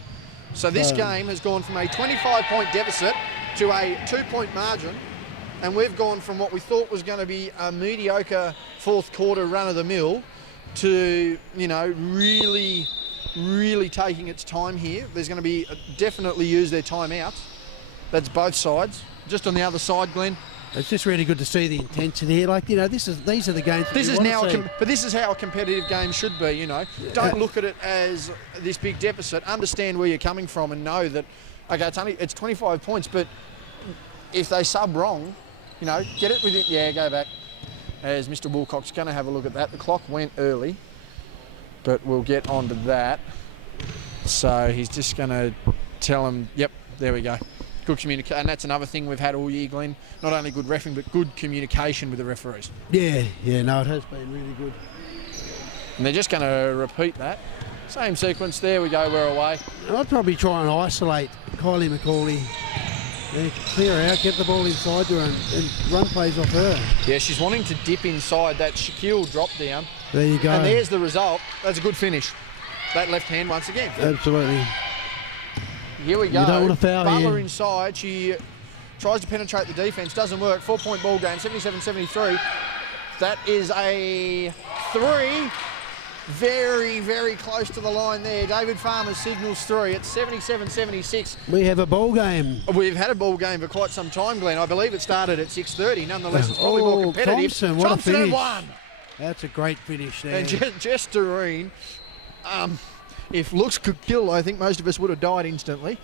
So this game has gone from a 25-point deficit to a 2-point margin, and we've gone from what we thought was going to be a mediocre fourth quarter run-of-the-mill to, really, really taking its time here. There's going to be definitely use their timeouts. That's both sides. Just on the other side, Glenn. It's just really good to see the intensity here. These are the games. This is now, but this is how a competitive game should be. Don't look at it as this big deficit. Understand where you're coming from and know that, okay, it's 25 points, but if they sub wrong, get it within. Yeah, go back. As Mr. Woolcock's going to have a look at that. The clock went early, but we'll get on to that. So he's just going to tell him, yep, there we go. Good communication, and that's another thing we've had all year, Glenn. Not only good reffing, but good communication with the referees. Yeah, no, it has been really good. And they're just going to repeat that. Same sequence, there we go, we're away. I'd probably try and isolate Kylie McCauley. Yeah, clear her out, get the ball inside to her and run plays off her. Yeah, she's wanting to dip inside that Shaquille drop down. There you go. And there's the result. That's a good finish. That left hand once again. Absolutely. Here we go. You don't want to foul Butler here. inside. She tries to penetrate the defence. Doesn't work. 4-point ball game. 77-73. That is a 3. Very, very close to the line there. David Farmer signals 3 at 77-76. We have a ball game. We've had a ball game for quite some time, Glenn. I believe it started at 6:30. Nonetheless, it's probably more competitive. Thompson, what a finish. Won. That's a great finish there. And Jess Doreen, if looks could kill, I think most of us would have died instantly.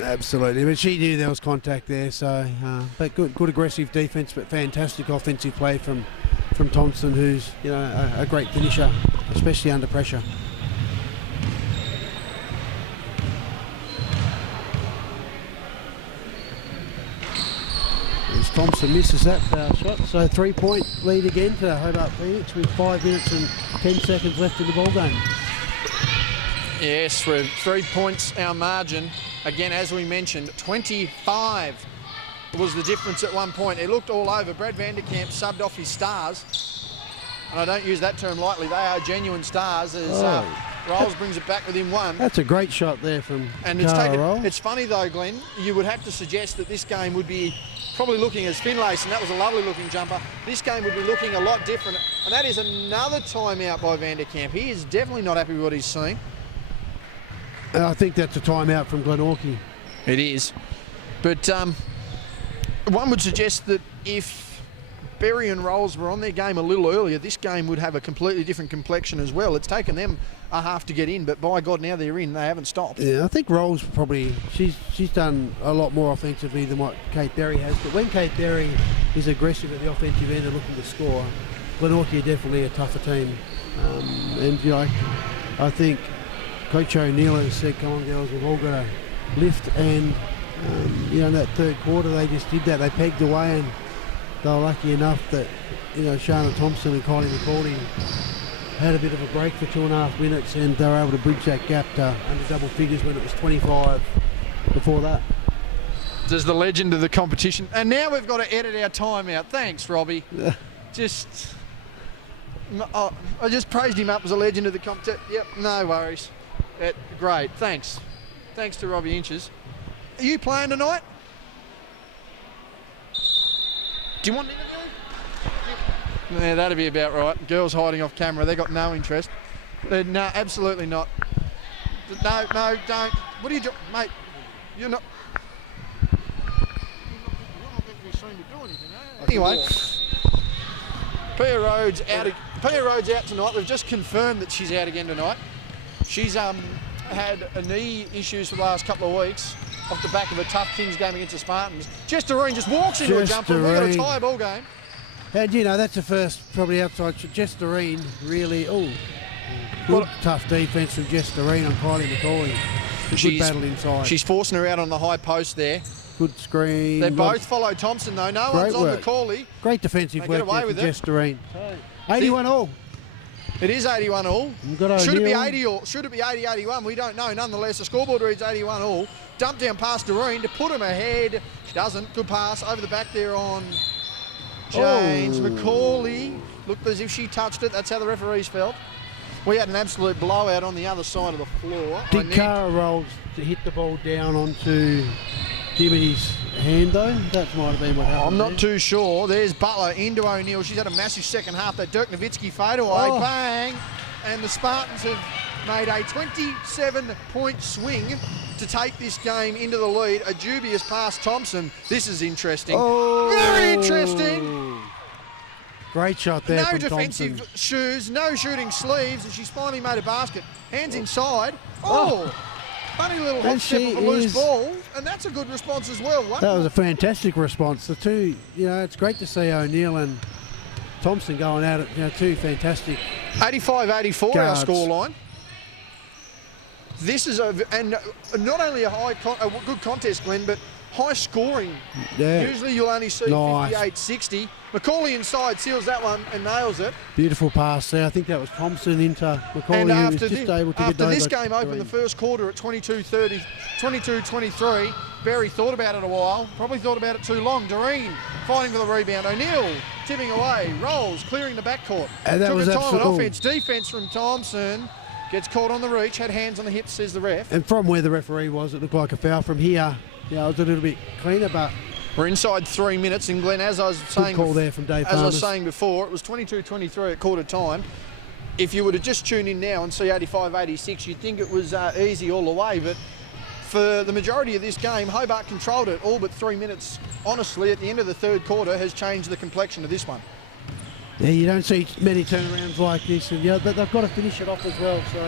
Absolutely, but she knew there was contact there. So, but good aggressive defence, but fantastic offensive play from Thompson, who's a great finisher, especially under pressure. As Thompson misses that foul shot, so 3-point lead again to Hobart Phoenix with 5 minutes and 10 seconds left in the ball game. Yes, we're 3 points our margin. Again, as we mentioned, 25 was the difference at one point. It looked all over. Brad Vanderkamp subbed off his stars. And I don't use that term lightly. They are genuine stars as Rolls brings it back within one. That's a great shot there from And it's Cara Rolls. It's funny though, Glenn, you would have to suggest that this game would be probably looking as Finlayson, and that was a lovely looking jumper. This game would be looking a lot different. And that is another timeout by Van der Kamp. He is definitely not happy with what he's seeing. I think that's a timeout from Glenorchy. It is. But one would suggest that if Berry and Rolls were on their game a little earlier, this game would have a completely different complexion as well. It's taken them a half to get in, but by God, now they're in. They haven't stopped. Yeah, I think Rolls probably, she's done a lot more offensively than what Kate Berry has. But when Kate Berry is aggressive at the offensive end and looking to score, Glenorchy are definitely a tougher team. And you know, I think Coach O'Neill has said, come on girls, we've all got to lift. And you know, in that third quarter, they just did that. They pegged away, and they were lucky enough that, you know, Shana Thompson and Kylie McCauley had a bit of a break for 2.5 minutes, and they were able to bridge that gap to under double figures when it was 25 before that. There's the legend of the competition. And now we've got to edit our timeout. Thanks, Robbie. I just praised him up as a legend of the competition. Yep, no worries. Great, thanks. Thanks to Robbie Inches. Are you playing tonight? Do you want an interview? Yeah, that'd be about right. Girls hiding off camera, they got no interest. No, absolutely not. No, don't. What are you doing? Mate, you're not going to be seen to do anything, eh? Anyway, Pia Rhodes out tonight. We've just confirmed that she's out again tonight. She's had a knee issues for the last couple of weeks off the back of a tough Kings game against the Spartans. Jess Doreen just walks into a jumper and we've got a tie ball game. And you know, that's the first probably outside. Jess Doreen really, good tough defence from Jess Doreen on Kylie McCauley. Good battle inside. She's forcing her out on the high post there. Good screen. They both follow Thompson though. No one's on McCauley. Great defensive work there from Jess Doreen. 81 all. It is 81 all. Should it be 80 all? Should it be 80-81? We don't know. Nonetheless, the scoreboard reads 81 all. Dump down past Doreen to put him ahead. She doesn't. Good pass over the back there on James. McCauley looked as if she touched it. That's how the referees felt. We had an absolute blowout on the other side of the floor. Did Cara Rolls to hit the ball down onto Dimity's hand though? That might have been what happened. I'm not too sure. There's Butler into O'Neill. She's had a massive second half. That Dirk Nowitzki fadeaway, bang! And the Spartans have made a 27-point swing to take this game into the lead. A dubious pass, Thompson. This is interesting. Very interesting. Great shot there. No from defensive Thompson. shoes, no shooting sleeves, and she's finally made a basket. Hands inside. Funny little hot step of a loose ball, and that's a good response as well. That was a fantastic response. The two, you know, it's great to see O'Neill and Thompson going at it. You know, two fantastic. 85-84 our scoreline. This is and not only a good contest, Glenn, but high scoring. Yeah. Usually you'll only see 58-60. McCauley inside seals that one and nails it. Beautiful pass there. I think that was Thompson into McCauley. And after this game opened the first quarter at 22-30, 22-23, Berry thought about it a while, probably thought about it too long. Doreen fighting for the rebound. O'Neill tipping away. Rolls clearing the backcourt. And that Took was a time on absolutely offense. Defense from Thompson. Gets caught on the reach, had hands on the hips, says the ref. And from where the referee was, it looked like a foul. From here, it was a little bit cleaner, but we're inside 3 minutes, and Glenn, as I was saying, call there from Dave as I was saying before, it was 22-23 at quarter time. If you were to just tune in now and see 85-86, you'd think it was easy all the way, but for the majority of this game, Hobart controlled it all but 3 minutes. Honestly, at the end of the third quarter, has changed the complexion of this one. Yeah, you don't see many turnarounds like this, and but they've got to finish it off as well, so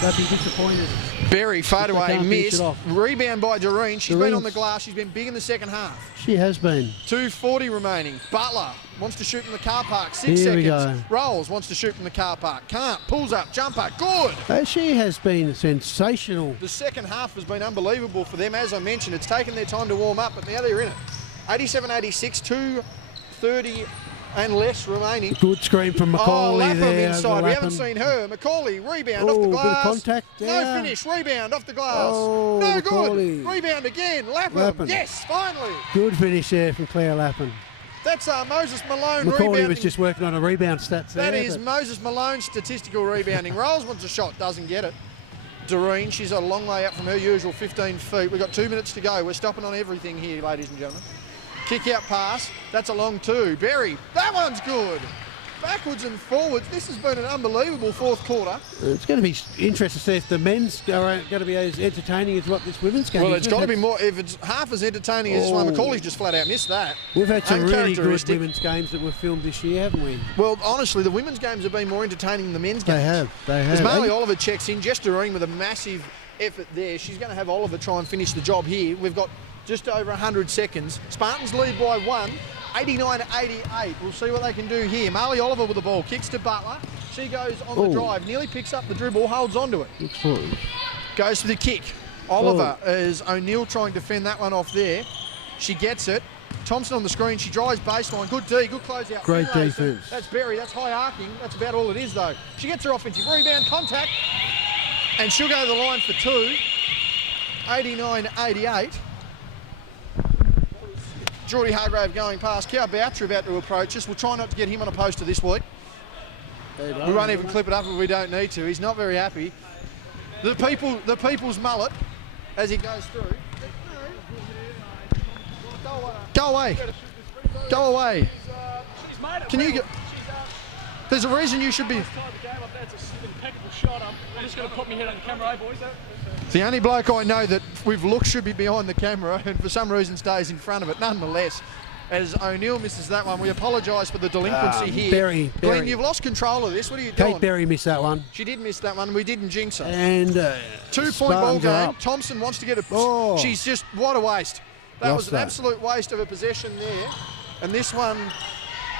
they'll be disappointed. Berry fadeaway miss. Rebound by Doreen. She's been on the glass. She's been big in the second half. She has been. 2:40 remaining. Butler wants to shoot from the car park. 6 Here seconds. we go. Rolls wants to shoot from the car park. Can't. Pulls up. Jumper. Good. She has been sensational. The second half has been unbelievable for them. As I mentioned, it's taken their time to warm up, but now they're in it. 87-86, 2:30 and less remaining. Good screen from McCauley Lapham there. inside. We haven't seen her. McCauley, rebound off the glass. Bit of contact there. No finish. Rebound off the glass. No McCauley. good. Rebound again. Lapham. Yes, finally. Good finish there from Claire Lapham. That's Moses Malone McCauley rebounding. was just working on a rebound stats there. That is Moses Malone's statistical rebounding. Rolls wants a shot, doesn't get it. Doreen, she's a long way out from her usual 15 feet. We've got 2 minutes to go. We're stopping on everything here, ladies and gentlemen. Kick out pass. That's a long two. Berry, that one's good. Backwards and forwards. This has been an unbelievable fourth quarter. It's going to be interesting to see if the men's are going to be as entertaining as what this women's game is. Well, it's got to be more. If it's half as entertaining as this one, McCauley's just flat out missed that. We've had some really good Uncharacteristic. women's games that we've filmed this year, haven't we? Well, honestly, the women's games have been more entertaining than the men's games. They have. As Marley Oliver checks in, Jess Doreen with a massive effort there. She's going to have Oliver try and finish the job here. We've got just over 100 seconds. Spartans lead by 1, 89-88. We'll see what they can do here. Marley Oliver with the ball, kicks to Butler. She goes on the drive, nearly picks up the dribble, holds onto it. Goes for the kick. Oliver is O'Neill trying to fend that one off there. She gets it. Thompson on the screen. She drives baseline. Good D, good closeout. Great Finlayson. defense. That's Berry. That's high arcing. That's about all it is, though. She gets her offensive rebound, contact, and she'll go to the line for 2. 89-88. Geordie Hargrave going past. Cow Boucher about to approach us. We'll try not to get him on a poster this week. We won't even clip it up if we don't need to. He's not very happy. The people's mullet as he goes through. Go away. Go away. Can you get... There's a reason you should be... I'm just going to put my head on camera, boys. The only bloke I know that we've looked should be behind the camera and for some reason stays in front of it. Nonetheless, as O'Neill misses that one, we apologise for the delinquency here. Berry. Glenn, you've lost control of this. What are you doing? Kate Berry missed that one. She did miss that one. We didn't jinx her. And 2-point ball Spartans are game. up. Thompson wants to get a... Oh. She's just... What a waste. That Lost was an that. absolute waste of a possession there. And this one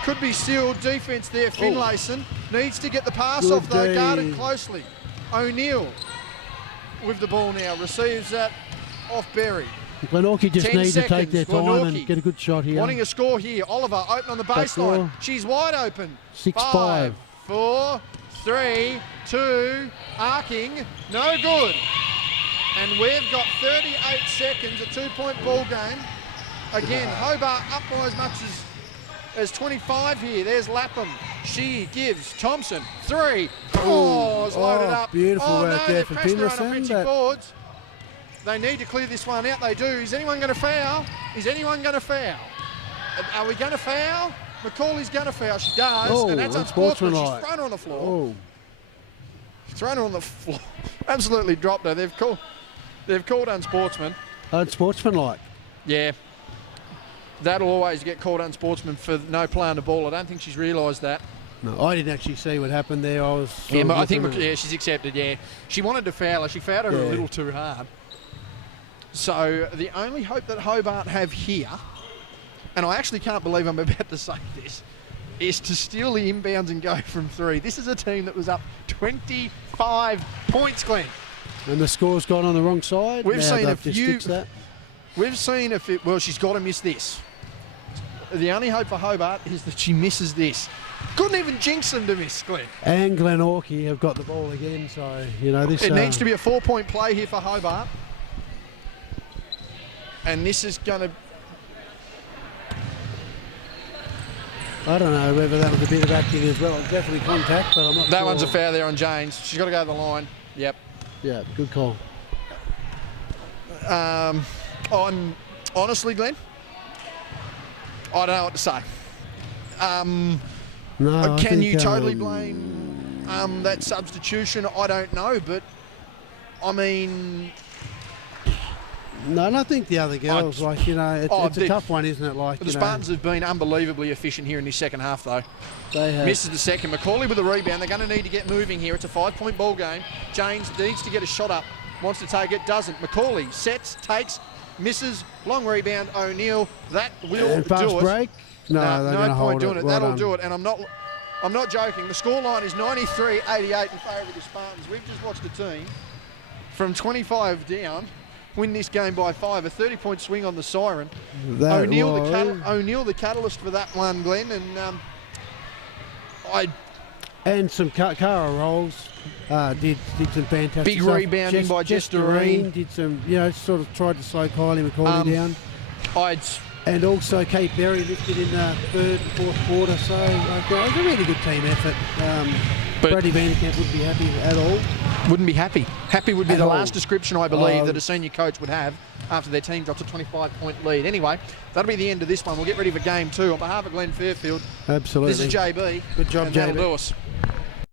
could be sealed. Defence there. Finlayson needs to get the pass off, though. D. Guarded closely. O'Neill with the ball now. Receives that off Berry. Glenorchy just 10 need to take their seconds. time Glenorchy and get a good shot here. Wanting a score here. Oliver open on the baseline. door. She's wide open. 6-5. 5, 4, 3, 2, arcing. No good. And we've got 38 seconds, a 2-point ball game. Again, Hobart up by as much as 25 here. There's Lapham. She gives Thompson 3. Oh, it's loaded up. Beautiful work no, there they're for pressing her on Finlayson, offensive but- boards. They need to clear this one out. They do. Is anyone going to foul? Is anyone going to foul? Are we going to foul? McCauley's going to foul. She does. And that's unsportsmanlike. She's thrown her on the floor. Thrown her on the floor. Absolutely dropped her. They've called unsportsman. Unsportsmanlike. Yeah. That'll always get called unsportsman for no play on the ball. I don't think she's realised that. No, I didn't actually see what happened there. I was. Yeah, but I think she's accepted. Yeah, she wanted to foul her. She fouled her a little too hard. So the only hope that Hobart have here, and I actually can't believe I'm about to say this, is to steal the inbounds and go from 3. This is a team that was up 25 points, Glenn. And the score's gone on the wrong side. We've seen a they've just few. fixed that. We've seen if it. Well, she's got to miss this. The only hope for Hobart is that she misses this. Couldn't even jinx them to miss, Glenn. And Glenorchy have got the ball again, so you know this. It needs to be a 4-point play here for Hobart. And this is going to... I don't know whether that was a bit of acting as well. Definitely contact, but I'm not sure. That one's a foul there on James. She's got to go to the line. Yep. Yeah, good call. Honestly, Glenn, I don't know what to say. No, Can you totally blame that substitution? I don't know, but I mean... No, and I think the other girls, it's a tough one, isn't it? The Spartans have been unbelievably efficient here in this second half, though. They have. Misses the second. McCauley with the rebound. They're going to need to get moving here. It's a 5-point ball game. James needs to get a shot up. Wants to take it. Doesn't. McCauley sets, takes, misses. Long rebound. O'Neill. That will and fast do it. break? No, they're going to no hold point doing it. Well That'll done. do it. And I'm not joking. The scoreline is 93-88 in favour of the Spartans. We've just watched a team from 25 down win this game by 5. A 30-point swing on the siren. O'Neill the catalyst for that one, Glenn. And some Cara Rolls did some fantastic Big stuff. rebounding by Jess Doreen. Did some, sort of tried to slow Kylie McCauley down. And also Kate Berry lifted in the third and fourth quarter. So it was a really good team effort. But- Brady Vanderkamp wouldn't be happy at all. Wouldn't be happy. Happy would be At the all. last description, I believe, that a senior coach would have after their team drops a 25-point lead. Anyway, that'll be the end of this one. We'll get ready for game 2. On behalf of Glenn Fairfield, Absolutely. this is JB. Good job, and that'll JB. do us.